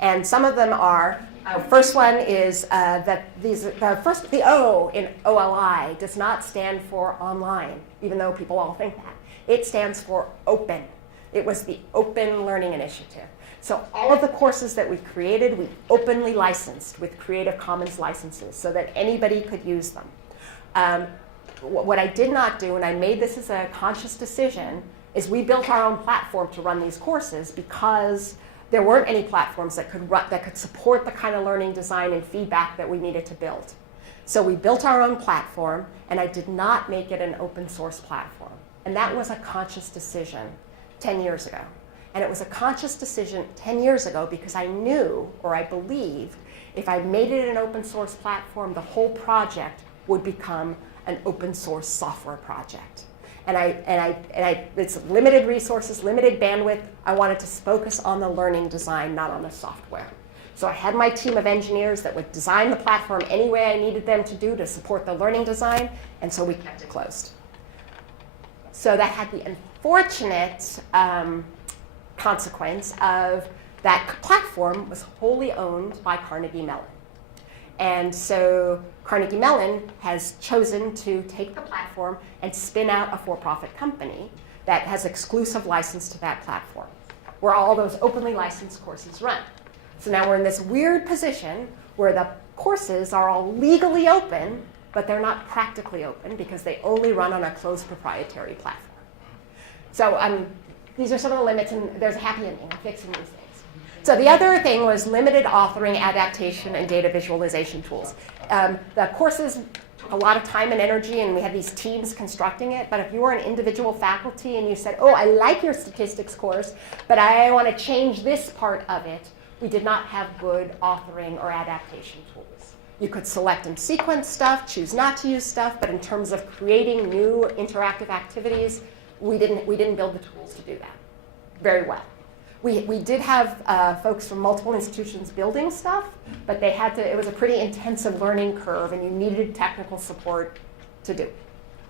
And some of them are, first one is that the O in OLI does not stand for online, even though people all think that. It stands for open. It was the Open Learning Initiative. So all of the courses that we created, we openly licensed with Creative Commons licenses so that anybody could use them. What I did not do, and I made this as a conscious decision, is we built our own platform to run these courses because there weren't any platforms that could support the kind of learning design and feedback that we needed to build. So we built our own platform, and I did not make it an open source platform. And that was a conscious decision 10 years ago. And it was a conscious decision 10 years ago because I knew, or I believed, if I made it an open source platform, the whole project would become an open source software project. And it's limited resources, limited bandwidth. I wanted to focus on the learning design, not on the software. So I had my team of engineers that would design the platform any way I needed them to do to support the learning design, and so we kept it closed. So that had the unfortunate consequence of that platform was wholly owned by Carnegie Mellon. And so Carnegie Mellon has chosen to take the platform and spin out a for-profit company that has exclusive license to that platform, where all those openly licensed courses run. So now we're in this weird position where the courses are all legally open, but they're not practically open because they only run on a closed proprietary platform. So these are some of the limits, and there's a happy ending. I'm fixing these things. So the other thing was limited authoring, adaptation, and data visualization tools. The courses took a lot of time and energy, and we had these teams constructing it. But if you were an individual faculty and you said, oh, I like your statistics course, but I want to change this part of it, we did not have good authoring or adaptation tools. You could select and sequence stuff, choose not to use stuff, but in terms of creating new interactive activities, we didn't build the tools to do that very well. We did have folks from multiple institutions building stuff, but they had to, it was a pretty intensive learning curve, and you needed technical support to do.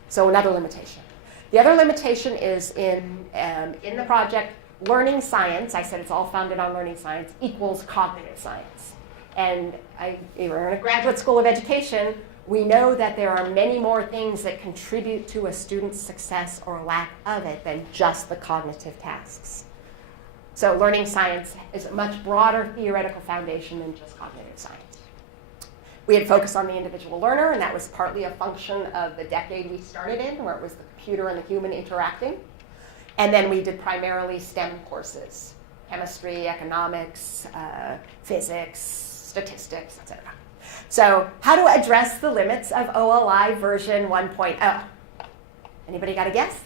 So another limitation. The other limitation is in the project, learning science, I said it's all founded on learning science, equals cognitive science. And we're in a graduate school of education, we know that there are many more things that contribute to a student's success or lack of it than just the cognitive tasks. So learning science is a much broader theoretical foundation than just cognitive science. We had focused on the individual learner, and that was partly a function of the decade we started in, where it was the computer and the human interacting. And then we did primarily STEM courses, chemistry, economics, physics, statistics, etc. So how to address the limits of OLI version 1.0? Anybody got a guess?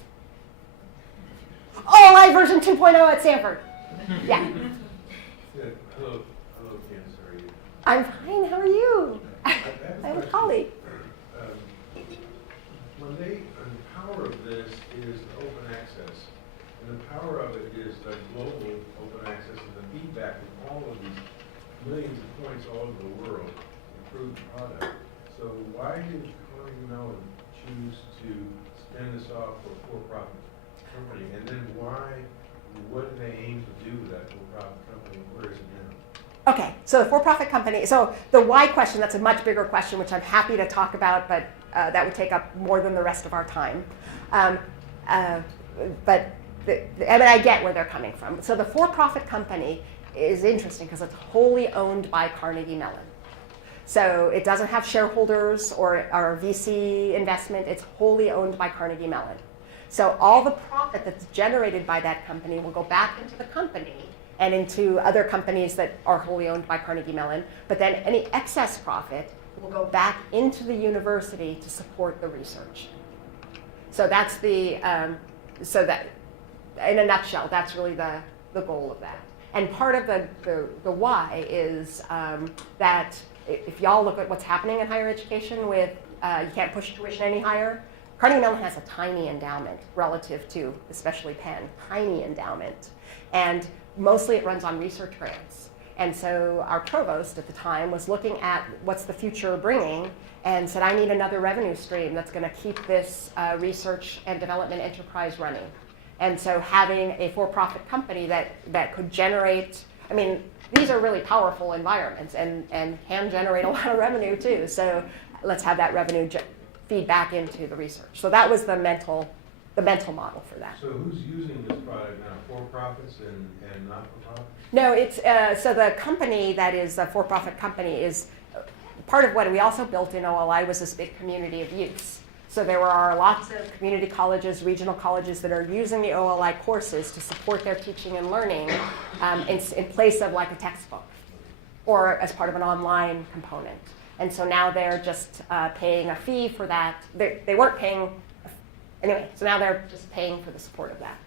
OLI version 2.0 at Stanford. Yeah. Good. Hello, Candace. How are you? I'm fine. How are you? I'm a colleague. The power of this is the open access, and the power of it is the global open access and the feedback from all of these millions of points all over the world improve the product. So why did Carnegie Mellon choose to spin this off for a for-profit company, and then what do they aim to do with that for-profit company? Where is it now? Okay, so the for-profit company, so the why question, that's a much bigger question, which I'm happy to talk about, but that would take up more than the rest of our time. But I get where they're coming from. So the for-profit company is interesting because it's wholly owned by Carnegie Mellon. So it doesn't have shareholders or VC investment. It's wholly owned by Carnegie Mellon. So all the profit that's generated by that company will go back into the company and into other companies that are wholly owned by Carnegie Mellon. But then any excess profit will go back into the university to support the research. So that's the, so that, in a nutshell, that's really the goal of that. And part of the why is that if y'all look at what's happening in higher education with, you can't push tuition any higher, Carnegie Mellon has a tiny endowment relative to, especially Penn, tiny endowment. And mostly it runs on research grants. And so our provost at the time was looking at what's the future bringing and said, I need another revenue stream that's going to keep this research and development enterprise running. And so having a for-profit company that could generate, I mean, these are really powerful environments and can generate a lot of revenue too. So let's have that revenue feed back into the research. So that was the mental model for that. So who's using this product now? For-profits and not-for-profits? No, it's so the company that is a for-profit company is part of what we also built in OLI was this big community of use. So there are lots of community colleges, regional colleges that are using the OLI courses to support their teaching and learning in place of like a textbook or as part of an online component. And so now they're just paying a fee for that. They weren't paying, anyway, so now they're just paying for the support of that.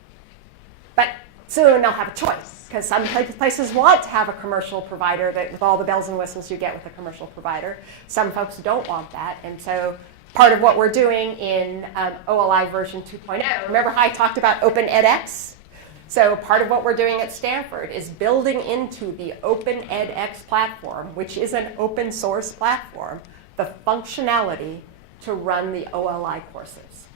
But soon they'll have a choice because some places want to have a commercial provider that with all the bells and whistles you get with a commercial provider. Some folks don't want that. And so part of what we're doing in OLI version 2.0, remember how I talked about Open edX? So part of what we're doing at Stanford is building into the Open edX platform, which is an open source platform, the functionality to run the OLI courses.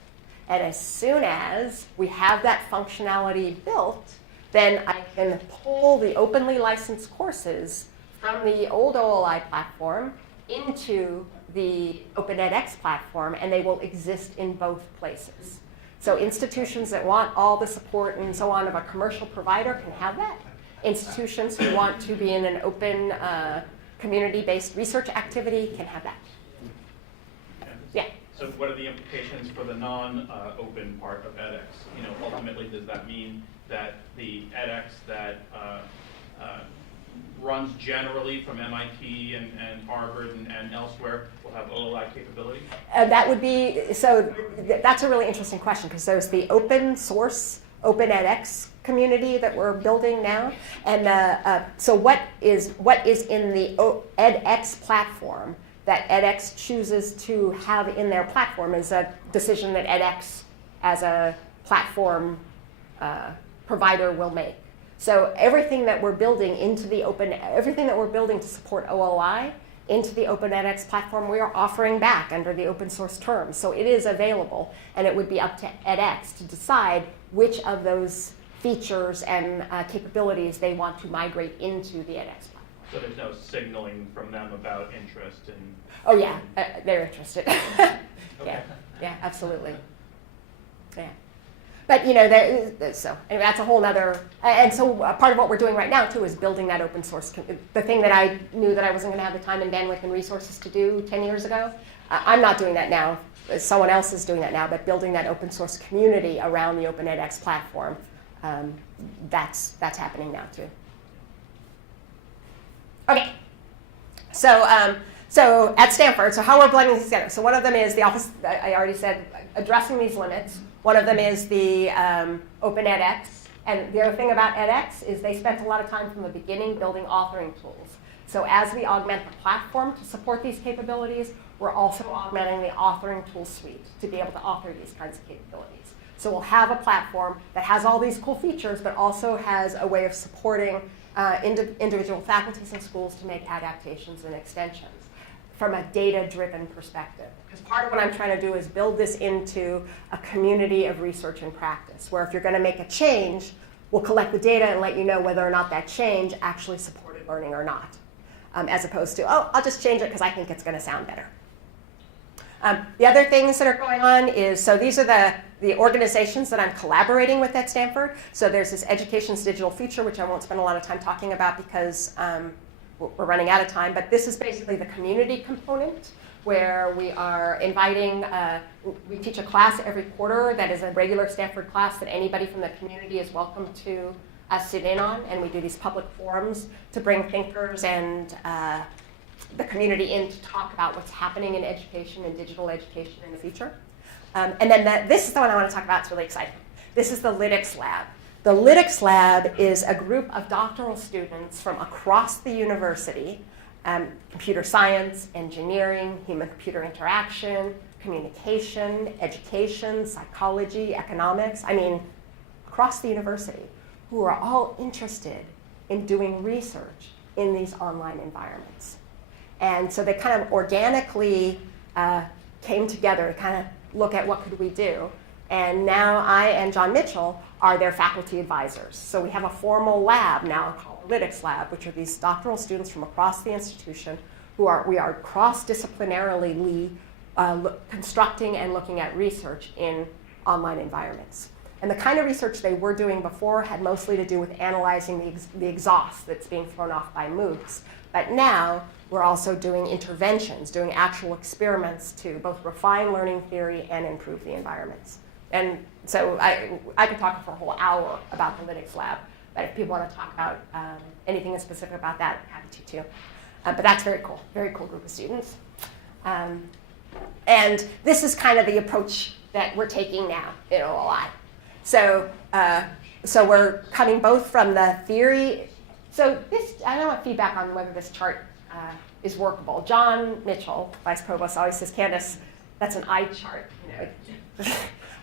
And as soon as we have that functionality built, then I can pull the openly licensed courses from the old OLI platform into the Open edX platform, and they will exist in both places. So institutions that want all the support and so on of a commercial provider can have that. Institutions who want to be in an open community-based research activity can have that. Yeah. So what are the implications for the non-open part of edX? You know, ultimately, does that mean that the edX that runs generally from MIT and Harvard and elsewhere will have OLI capability? That would be, that's a really interesting question, because there's the open source, open edX community that we're building now. And so what is in the edX platform that edX chooses to have in their platform is a decision that edX as a platform provider will make. So everything that we're building everything that we're building to support OLI into the Open edX platform, we are offering back under the open source terms. So it is available, and it would be up to edX to decide which of those features and capabilities they want to migrate into the edX platform. So there's no signaling from them about interest in... Oh yeah, they're interested. Okay. Yeah, absolutely. Yeah. But so anyway, that's a whole nother, and so part of what we're doing right now too is building that open source. The thing that I knew that I wasn't going to have the time and bandwidth and resources to do 10 years ago, I'm not doing that now. Someone else is doing that now, but building that open source community around the Open edX platform, that's happening now too. Okay, so at Stanford, so how we're blending these together. So one of them is the office, I already said, addressing these limits. One of them is the Open edX. And the other thing about edX is they spent a lot of time from the beginning building authoring tools. So as we augment the platform to support these capabilities, we're also augmenting the authoring tool suite to be able to author these kinds of capabilities. So we'll have a platform that has all these cool features, but also has a way of supporting individual faculties and schools to make adaptations and extensions from a data-driven perspective. Because part of what I'm trying to do is build this into a community of research and practice, where if you're going to make a change, we'll collect the data and let you know whether or not that change actually supported learning or not, as opposed to, oh, I'll just change it because I think it's going to sound better. The other things that are going on is, so these are the organizations that I'm collaborating with at Stanford. So there's this Education's Digital Future, which I won't spend a lot of time talking about because we're running out of time, but this is basically the community component where we are inviting, we teach a class every quarter that is a regular Stanford class that anybody from the community is welcome to sit in on, and we do these public forums to bring thinkers and the community in to talk about what's happening in education and digital education in the future. And then this is the one I want to talk about, it's really exciting. This is the Lytics Lab. The Lytics Lab is a group of doctoral students from across the university, computer science, engineering, human-computer interaction, communication, education, psychology, economics, across the university, who are all interested in doing research in these online environments. And so they kind of organically came together to kind of look at what could we do. And now I and John Mitchell are their faculty advisors. So we have a formal lab now called the Lytics Lab, which are these doctoral students from across the institution we are cross-disciplinarily constructing and looking at research in online environments. And the kind of research they were doing before had mostly to do with analyzing the exhaust that's being thrown off by MOOCs. But now we're also doing interventions, doing actual experiments to both refine learning theory and improve the environments. And so I could talk for a whole hour about the Lytics Lab, but if people want to talk about anything specific about that, I'm happy to too. But that's very cool group of students. And this is kind of the approach that we're taking now in OLI. So we're coming both from the theory. So I don't want feedback on whether this chart is workable. John Mitchell, Vice Provost, always says, Candace, that's an eye chart.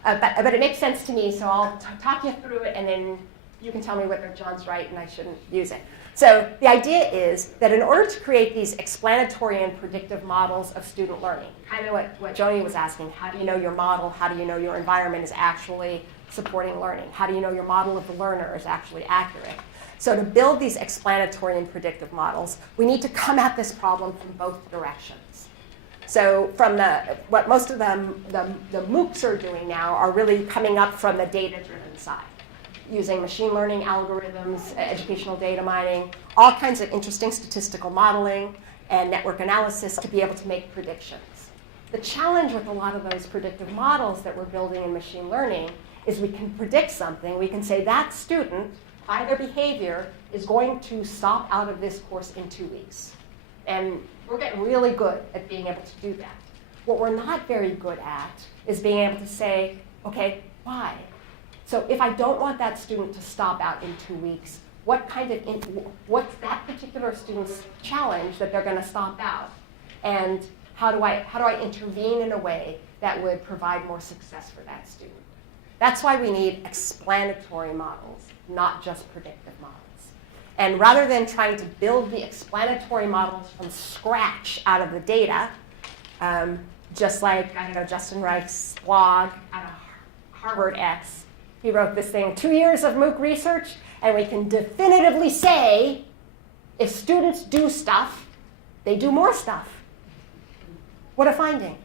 But it makes sense to me, so I'll talk you through it, and then you can tell me whether John's right and I shouldn't use it. So the idea is that in order to create these explanatory and predictive models of student learning, kind of what Joni was asking, how do you know your model, how do you know your environment is actually supporting learning? How do you know your model of the learner is actually accurate? So to build these explanatory and predictive models, we need to come at this problem from both directions. So from what most of the MOOCs are doing now are really coming up from the data-driven side, using machine learning algorithms, educational data mining, all kinds of interesting statistical modeling and network analysis to be able to make predictions. The challenge with a lot of those predictive models that we're building in machine learning is we can predict something. We can say that student by their behavior, is going to stop out of this course in 2 weeks. And we're getting really good at being able to do that. What we're not very good at is being able to say, okay, why? So if I don't want that student to stop out in 2 weeks, what's that particular student's challenge that they're going to stop out? And how do I intervene in a way that would provide more success for that student? That's why we need explanatory models, not just predictive models. And rather than trying to build the explanatory models from scratch out of the data, just like Justin Reich's blog out of Harvard X, he wrote this thing, 2 years of MOOC research, and we can definitively say if students do stuff, they do more stuff. What a finding.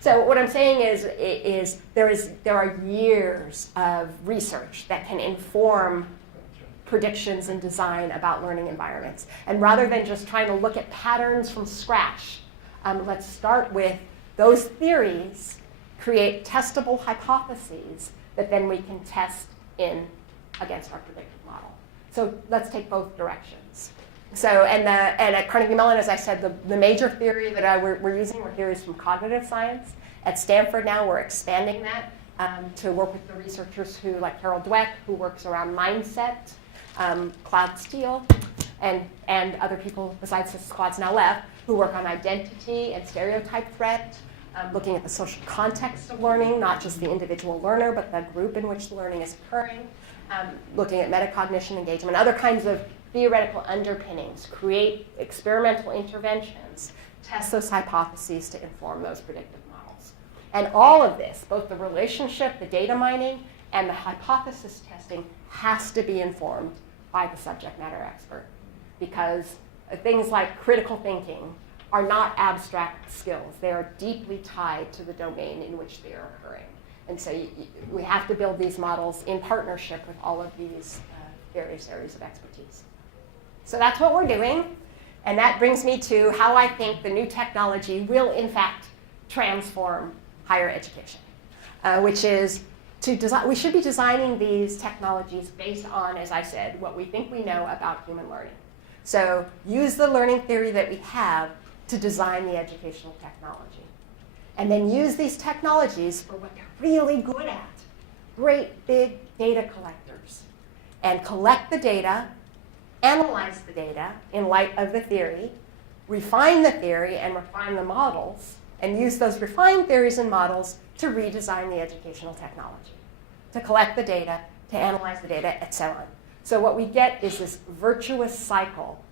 So what I'm saying is there are years of research that can inform predictions and design about learning environments. And rather than just trying to look at patterns from scratch, let's start with those theories, create testable hypotheses that then we can test against our predictive model. So let's take both directions. So, and at Carnegie Mellon, as I said, the major theory that we're using were theories from cognitive science. At Stanford now, we're expanding that to work with the researchers like Harold Dweck, who works around mindset, Claude Steele, and other people besides Claude's now left, who work on identity and stereotype threat, looking at the social context of learning, not just the individual learner, but the group in which the learning is occurring, looking at metacognition, engagement, other kinds of theoretical underpinnings, create experimental interventions, test those hypotheses to inform those predictive models. And all of this, both the relationship, the data mining, and the hypothesis testing has to be informed by the subject matter expert, because things like critical thinking are not abstract skills. They are deeply tied to the domain in which they are occurring. And so we have to build these models in partnership with all of these various areas of expertise. So that's what we're doing. And that brings me to how I think the new technology will, in fact, transform higher education, which is we should be designing these technologies based on, as I said, what we think we know about human learning. So use the learning theory that we have to design the educational technology. And then use these technologies for what they're really good at, great big data collectors. And collect the data, analyze the data in light of the theory, refine the theory and refine the models, and use those refined theories and models to redesign the educational technology, to collect the data, to analyze the data, and so on. So what we get is this virtuous cycle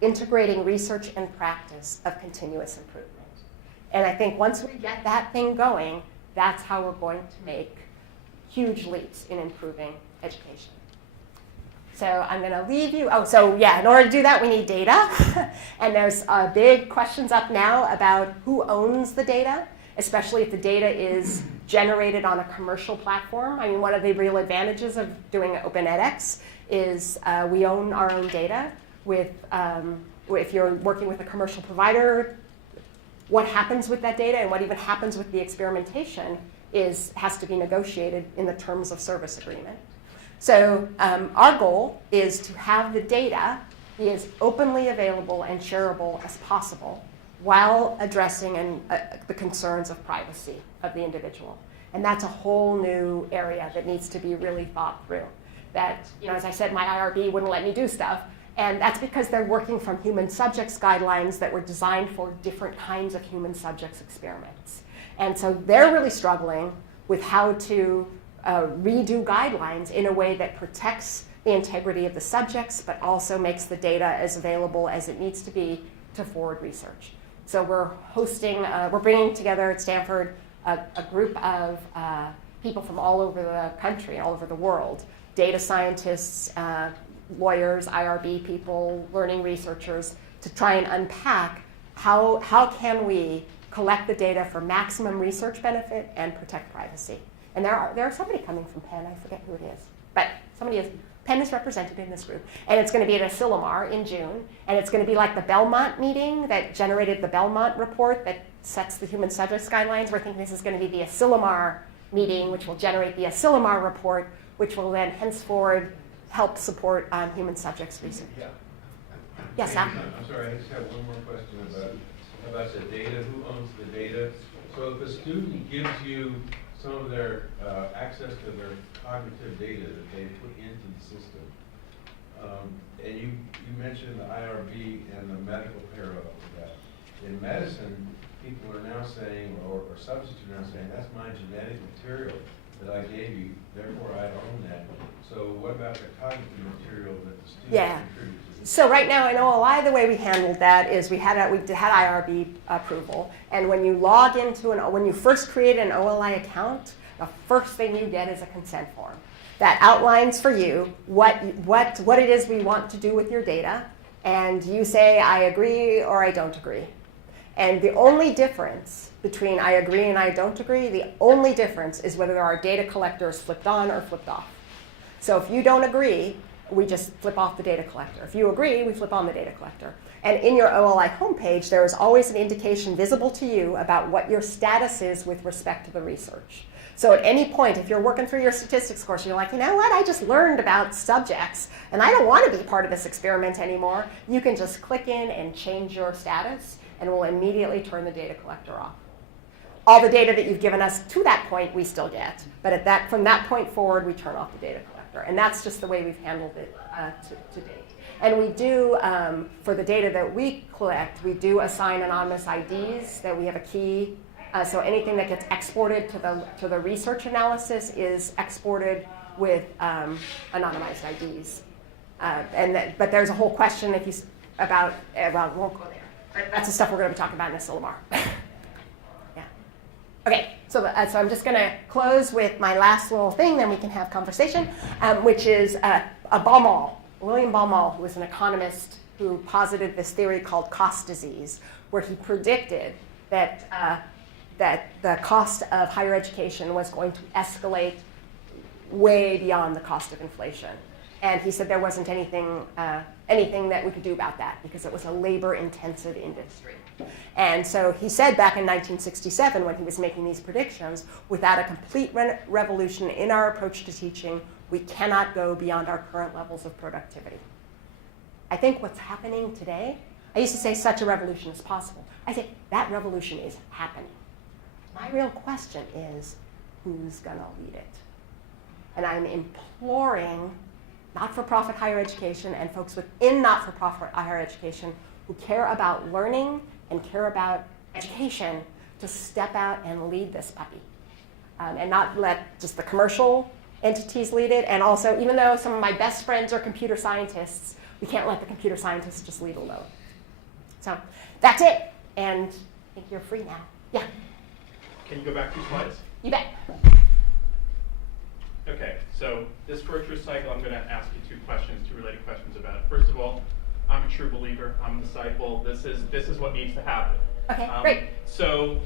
integrating research and practice of continuous improvement. And I think once we get that thing going, that's how we're going to make huge leaps in improving education. So I'm going to leave you. In order to do that, we need data. And there's big questions up now about who owns the data, especially if the data is generated on a commercial platform. I mean, one of the real advantages of doing Open edX is we own our own data. If you're working with a commercial provider, what happens with that data and what even happens with the experimentation has to be negotiated in the terms of service agreement. So our goal is to have the data be as openly available and shareable as possible while addressing the concerns of privacy of the individual. And that's a whole new area that needs to be really thought through. That, as I said, my IRB wouldn't let me do stuff. And that's because they're working from human subjects guidelines that were designed for different kinds of human subjects experiments. And so they're really struggling with how to redo guidelines in a way that protects the integrity of the subjects, but also makes the data as available as it needs to be to forward research. So we're bringing together at Stanford a group of people from all over the country, all over the world, data scientists, lawyers, IRB people, learning researchers, to try and unpack how can we collect the data for maximum research benefit and protect privacy. And there's somebody coming from Penn, I forget who it is, but Penn is represented in this group. And it's going to be at Asilomar in June, and it's going to be like the Belmont meeting that generated the Belmont report that sets the human subjects guidelines. We're thinking this is going to be the Asilomar meeting, which will generate the Asilomar report, which will then henceforward help support human subjects research. Yeah. Yes, Al? I'm sorry, I just have one more question about the data. Who owns the data? So if a student gives you some of their access to their cognitive data that they put into the system, and you mentioned the IRB and the medical parallel to that. In medicine, people are now saying, or substitutes are now saying, that's my genetic material that I gave you, therefore I own that. So what about the cognitive material that the student contributes? So right now in OLI, the way we handled that is we had IRB approval, and when you log into when you first create an OLI account, the first thing you get is a consent form that outlines for you what it is we want to do with your data, and you say I agree or I don't agree. And the only difference between I agree and I don't agree, the only difference is whether our data collector is flipped on or flipped off. So if you don't agree, we just flip off the data collector. If you agree, we flip on the data collector. And in your OLI homepage, there is always an indication visible to you about what your status is with respect to the research. So at any point, if you're working through your statistics course, you're like, you know what, I just learned about subjects, and I don't want to be part of this experiment anymore, you can just click in and change your status, and we'll immediately turn the data collector off. All the data that you've given us to that point, we still get. But from that point forward, we turn off the data collector. And that's just the way we've handled it to date. And we do, for the data that we collect, we do assign anonymous IDs, that we have a key. So anything that gets exported to the research analysis is exported with anonymized IDs. But there's a whole question about won't go there. That's the stuff we're going to be talking about in this Silmar. Yeah. Okay, so I'm just going to close with my last little thing, then we can have conversation, which is William Baumol, who was an economist who posited this theory called cost disease, where he predicted that the cost of higher education was going to escalate way beyond the cost of inflation. And he said there wasn't anything that we could do about that because it was a labor-intensive industry. And so he said back in 1967 when he was making these predictions, without a complete revolution in our approach to teaching, we cannot go beyond our current levels of productivity. I think what's happening today, I used to say such a revolution is possible. I say that revolution is happening. My real question is, who's going to lead it? And I'm imploring not-for-profit higher education and folks within not-for-profit higher education who care about learning and care about education to step out and lead this puppy. And not let just the commercial entities lead it. And also, even though some of my best friends are computer scientists, we can't let the computer scientists just lead alone. So that's it. And I think you're free now. Yeah? Can you go back 2 slides? You bet. Okay, so this virtuous cycle, I'm going to ask you 2 related questions about it. First of all, I'm a true believer. I'm a disciple. This is what needs to happen. Okay, great. So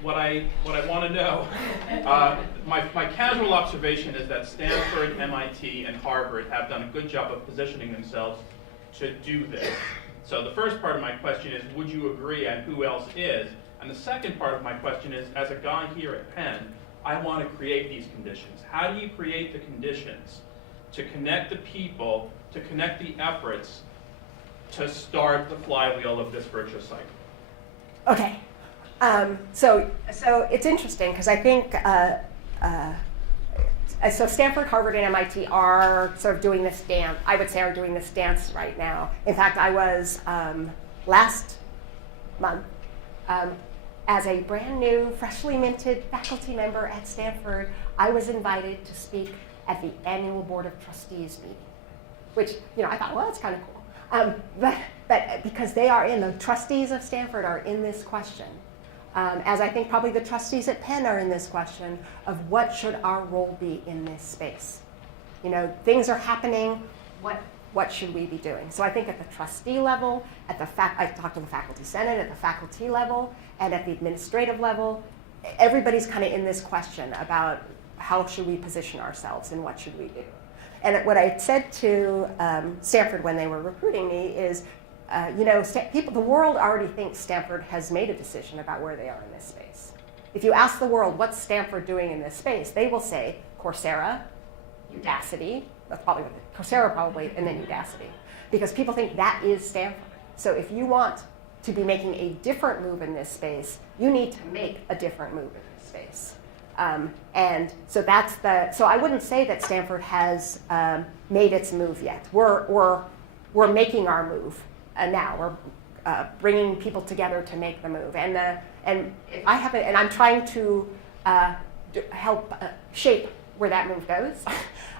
what I want to know, my casual observation is that Stanford, MIT, and Harvard have done a good job of positioning themselves to do this. So the first part of my question is, would you agree, and who else is? And the second part of my question is, as a guy here at Penn, I want to create these conditions. How do you create the conditions to connect the people, to connect the efforts, to start the flywheel of this virtuous cycle? Okay. So it's interesting because I think so Stanford, Harvard, and MIT are sort of doing this dance. I would say are doing this dance right now. In fact, I was last month as a brand new, freshly minted faculty member at Stanford. I was invited to speak at the annual Board of Trustees meeting, which I thought, well, that's kind of cool. But because the trustees of Stanford are in this question, as I think probably the trustees at Penn are in this question of what should our role be in this space. Things are happening, what should we be doing? So I think at the trustee level, I talked to the faculty senate, at the faculty level, and at the administrative level, everybody's kind of in this question about how should we position ourselves and what should we do. And what I said to Stanford when they were recruiting me is, the world already thinks Stanford has made a decision about where they are in this space. If you ask the world, what's Stanford doing in this space, they will say Coursera, Udacity, that's probably what Coursera probably, and then Udacity, because people think that is Stanford. So if you want to be making a different move in this space, you need to make a different move in this space. And so so I wouldn't say that Stanford has made its move yet. We're making our move now. We're bringing people together to make the move. And I'm trying to help shape where that move goes.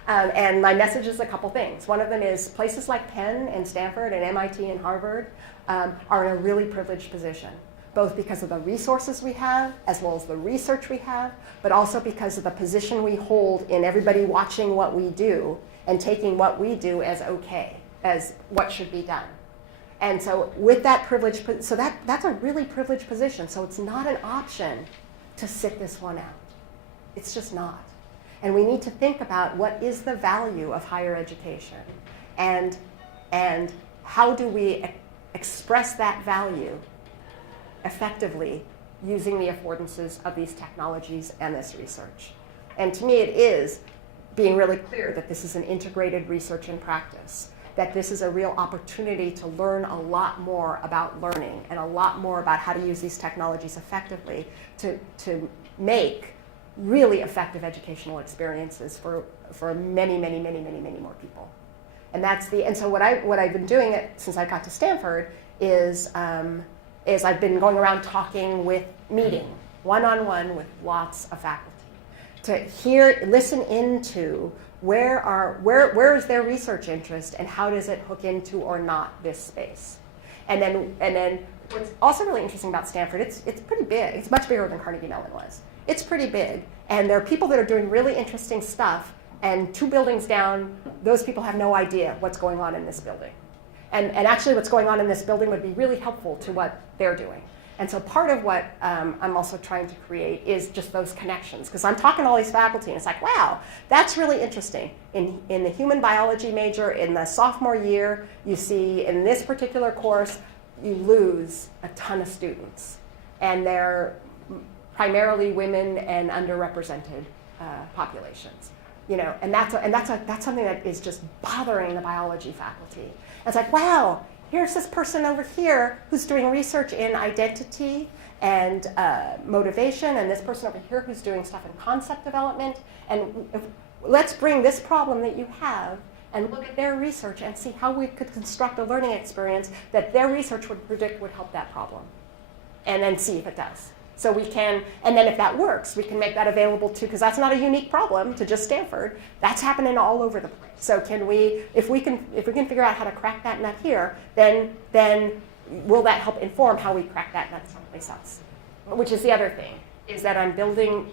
And my message is a couple things. One of them is places like Penn and Stanford and MIT and Harvard are in a really privileged position, both because of the resources we have, as well as the research we have, but also because of the position we hold in everybody watching what we do and taking what we do as okay, as what should be done. And so with that privilege, so that's a really privileged position. So it's not an option to sit this one out. It's just not. And we need to think about what is the value of higher education, and how do we express that value effectively using the affordances of these technologies and this research. And to me, it is being really clear that this is an integrated research and practice, that this is a real opportunity to learn a lot more about learning and a lot more about how to use these technologies effectively to make really effective educational experiences for many, many, many, many, many more people. And so what I've been doing since I got to Stanford is I've been going around meeting one-on-one with lots of faculty to listen into where is their research interest and how does it hook into or not this space. And then what's also really interesting about Stanford, it's pretty big. It's much bigger than Carnegie Mellon was. It's pretty big, and there are people that are doing really interesting stuff, and 2 buildings down, those people have no idea what's going on in this building. And actually what's going on in this building would be really helpful to what they're doing. And so part of what I'm also trying to create is just those connections, because I'm talking to all these faculty, and it's like, wow, that's really interesting. In the human biology major, in the sophomore year, you see in this particular course, you lose a ton of students. And they're primarily women and underrepresented populations, and that's something that is just bothering the biology faculty. It's like, wow, here's this person over here who's doing research in identity and motivation, and this person over here who's doing stuff in concept development, and let's bring this problem that you have and look at their research and see how we could construct a learning experience that their research would predict would help that problem, and then see if it does. So we can, and then if that works, we can make that available to, because that's not a unique problem to just Stanford. That's happening all over the place. So if we can figure out how to crack that nut here, then will that help inform how we crack that nut someplace else? Which is the other thing, is that I'm building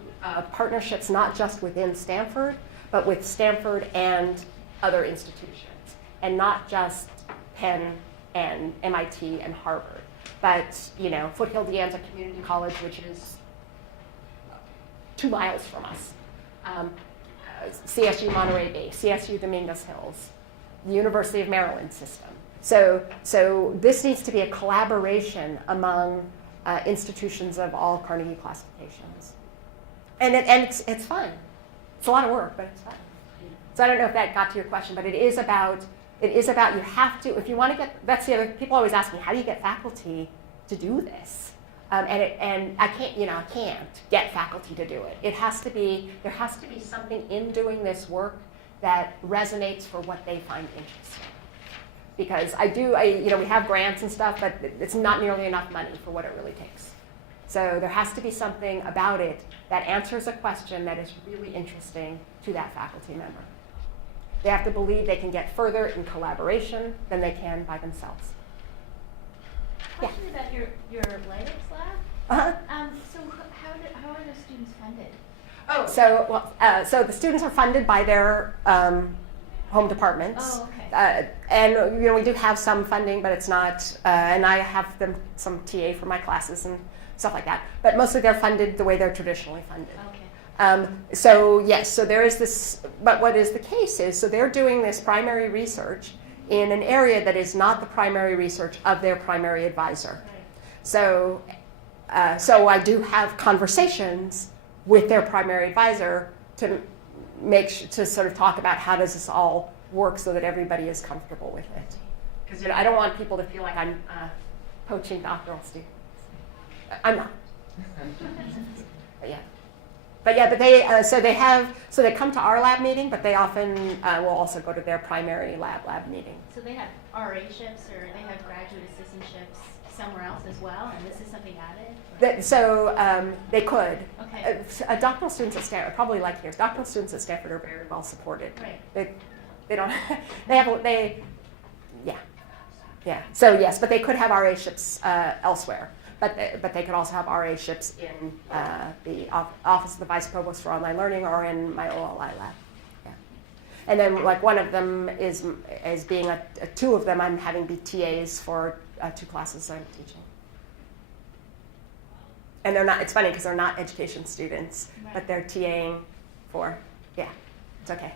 partnerships not just within Stanford, but with Stanford and other institutions, and not just Penn and MIT and Harvard. But, Foothill De Anza Community College, which is 2 miles from us, CSU Monterey Bay, CSU Dominguez Hills, the University of Maryland system. So this needs to be a collaboration among institutions of all Carnegie classifications. And it's fun. It's a lot of work, but it's fun. So I don't know if that got to your question, but it is about you have to, if you want to get, that's the other, people always ask me, how do you get faculty to do this? And I can't get faculty to do it. There has to be something in doing this work that resonates for what they find interesting. Because we have grants and stuff, but it's not nearly enough money for what it really takes. So there has to be something about it that answers a question that is really interesting to that faculty member. They have to believe they can get further in collaboration than they can by themselves. Question about your Linux lab. Uh-huh. So how are the students funded? Oh, so the students are funded by their home departments. Oh, okay. And we do have some funding, but it's not. And I have some TA for my classes and stuff like that. But mostly they're funded the way they're traditionally funded. Okay. So yes, so there is this, but what is the case is, so they're doing this primary research in an area that is not the primary research of their primary advisor. Right. So I do have conversations with their primary advisor to to sort of talk about how does this all work so that everybody is comfortable with it. Because I don't want people to feel like I'm poaching doctoral students. I'm not. But they come to our lab meeting, but they often will also go to their primary lab meeting. So they have RA-ships or they have graduate assistantships somewhere else as well, and this is something added? They could. Okay. Doctoral students at Stanford, probably like here, doctoral students at Stanford are very well supported. Right. They don't, yeah. So yes, but they could have RA-ships elsewhere. But they could also have RA-ships in the Office of the Vice Provost for Online Learning or in my OLI lab. Yeah. And then like one of them is being two of them I'm having be TAs for 2 classes I'm teaching. And they're not, it's funny because they're not education students, Right. but they're TAing for, it's okay.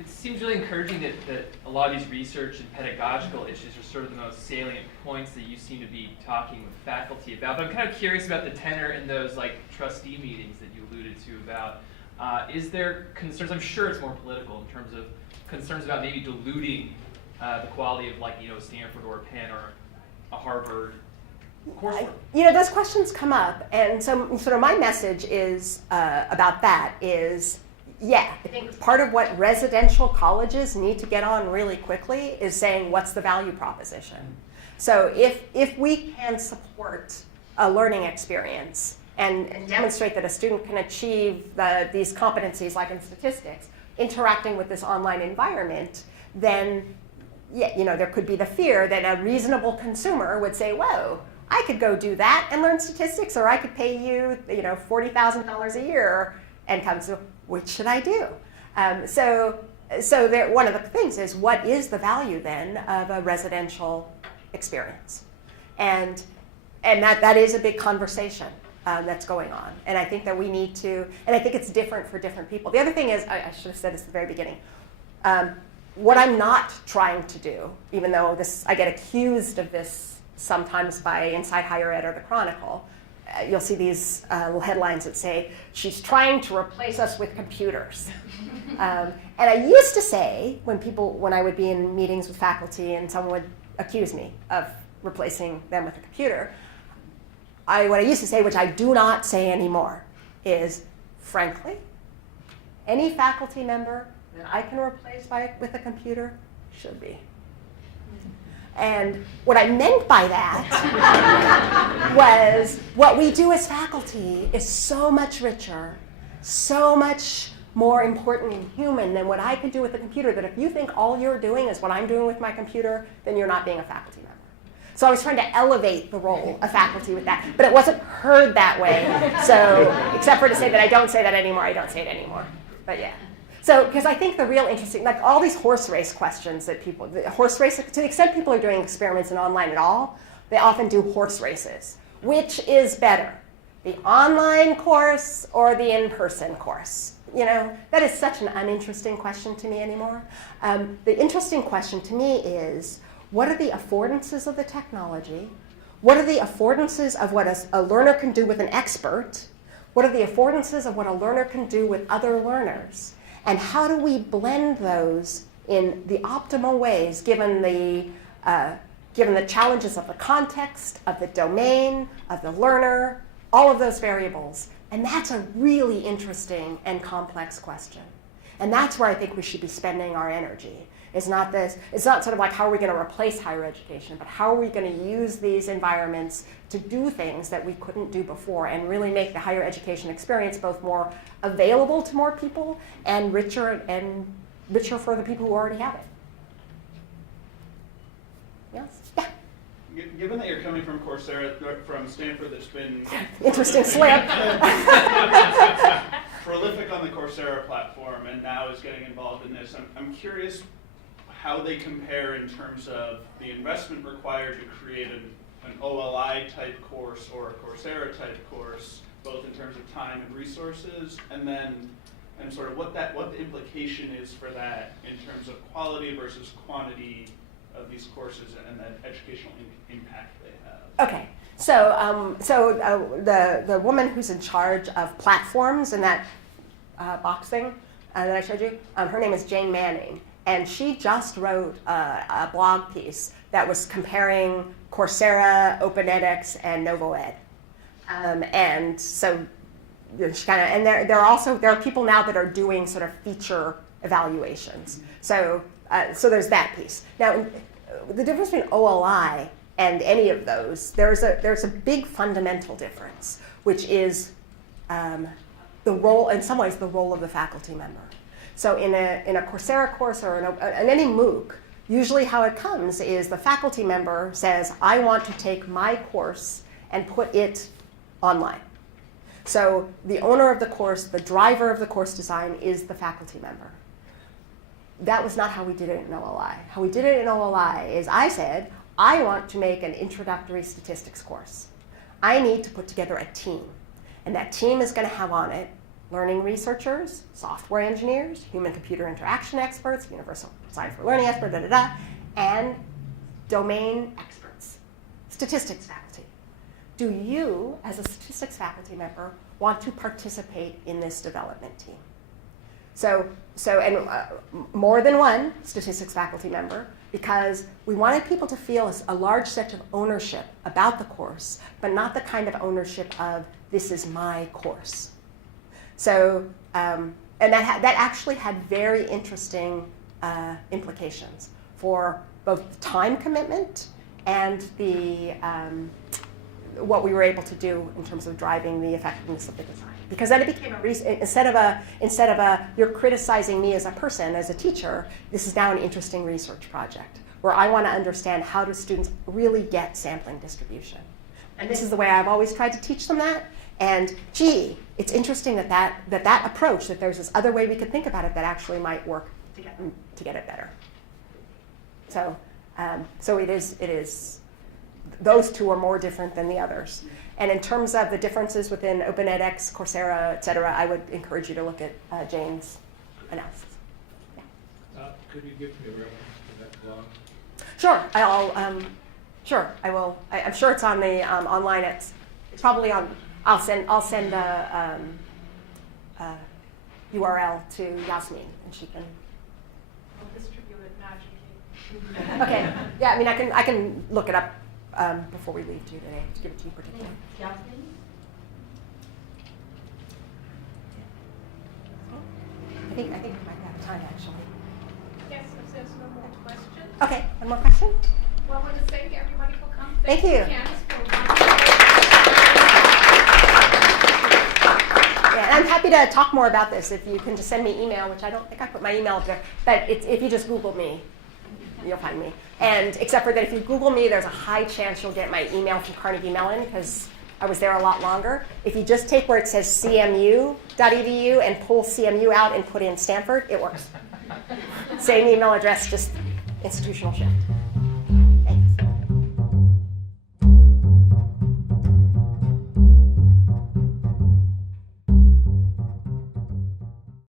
It seems really encouraging that a lot of these research and pedagogical issues are sort of the most salient points that you seem to be talking with faculty about. But I'm kind of curious about the tenor in those like trustee meetings that you alluded to about. Is there concerns? I'm sure it's more political in terms of concerns about maybe diluting the quality of like Stanford or Penn or a Harvard coursework. Those questions come up, and so sort of my message is about that is. Yeah, I think part of what residential colleges need to get on really quickly is saying what's the value proposition. So if we can support a learning experience and demonstrate that a student can achieve these competencies like in statistics, interacting with this online environment, then there could be the fear that a reasonable consumer would say, whoa, I could go do that and learn statistics, or I could pay you $40,000 a year and come. So which should I do? So one of the things is, what is the value then of a residential experience? And that is a big conversation that's going on. And I think that we need to, and I think it's different for different people. The other thing is, I should have said this at the very beginning, what I'm not trying to do, even though I get accused of this sometimes by Inside Higher Ed or the Chronicle, you'll see these little headlines that say, she's trying to replace us with computers. And I used to say, when I would be in meetings with faculty and someone would accuse me of replacing them with a computer, what I used to say, which I do not say anymore, is, frankly, any faculty member that I can replace with a computer should be. And what I meant by that was what we do as faculty is so much richer, so much more important and human than what I could do with a computer, that if you think all you're doing is what I'm doing with my computer, then you're not being a faculty member. So I was trying to elevate the role of faculty with that, but it wasn't heard that way. So except for to say that I don't say that anymore, I don't say it anymore. But yeah. So, because I think the real interesting, like all these horse race questions that to the extent people are doing experiments in online at all, they often do horse races. Which is better, the online course or the in-person course? That is such an uninteresting question to me anymore. The interesting question to me is, what are the affordances of the technology? What are the affordances of what a learner can do with an expert? What are the affordances of what a learner can do with other learners? And how do we blend those in the optimal ways, given the challenges of the context, of the domain, of the learner, all of those variables? And that's a really interesting and complex question. And that's where I think we should be spending our energy. It's not sort of like how are we going to replace higher education, but how are we going to use these environments to do things that we couldn't do before and really make the higher education experience both more available to more people and richer for the people who already have it. Yes? Yeah. Given that you're coming from Coursera, from Stanford, that's been interesting slip. prolific on the Coursera platform, and now is getting involved in this. I'm curious how they compare in terms of the investment required to create an OLI type course or a Coursera type course, both in terms of time and resources, and sort of what the implication is for that in terms of quality versus quantity of these courses and the educational impact they have. Okay, so the woman who's in charge of platforms in that box thing, that I showed you, her name is Jane Manning, and she just wrote a blog piece that was comparing Coursera, Open edX, and NovoEd. And so she kind of, and there are people now that are doing sort of feature evaluations. So there's that piece. Now, the difference between OLI and any of those, there's a big fundamental difference, which is the role, in some ways, the role of the faculty member. So in a Coursera course or in any MOOC, usually how it comes is the faculty member says, I want to take my course and put it online. So the owner of the course, the driver of the course design is the faculty member. That was not how we did it in OLI. How we did it in OLI is I said, I want to make an introductory statistics course. I need to put together a team. And that team is going to have on it learning researchers, software engineers, human-computer interaction experts, universal science for learning experts, and domain experts, statistics faculty. Do you, as a statistics faculty member, want to participate in this development team? And more than one statistics faculty member, because we wanted people to feel a large sense of ownership about the course, but not the kind of ownership of, this is my course. So, and that actually had very interesting implications for both time commitment and the what we were able to do in terms of driving the effectiveness of the design. Because then it became instead of a you're criticizing me as a person, as a teacher, this is now an interesting research project where I want to understand how do students really get sampling distribution. And this is the way I've always tried to teach them that. And gee, it's interesting that approach, that there's this other way we could think about it that actually might work to get it better. So, so it is. Those two are more different than the others. And in terms of the differences within Open edX, Coursera, et cetera, I would encourage you to look at Jane's analysis. Yeah. Could you give me a reference to that blog? Sure, sure, I will. I'm sure it's on the online. It's probably on. I'll send a URL to Yasmin, and she can. I'll distribute it magically. Okay. Yeah, I mean, I can look it up before we leave today to give it to you particularly. Yasmin? I think we might be out of time actually. Yes, if there's no more questions. Okay, one more question? Well, I want to thank everybody for coming. Thank you. Candace, for yeah, and I'm happy to talk more about this if you can just send me email, which I don't think I put my email up there, but if you just Google me, you'll find me. And except for that, if you Google me, there's a high chance you'll get my email from Carnegie Mellon because I was there a lot longer. If you just take where it says cmu.edu and pull CMU out and put in Stanford, it works. Same email address, just institutional shift.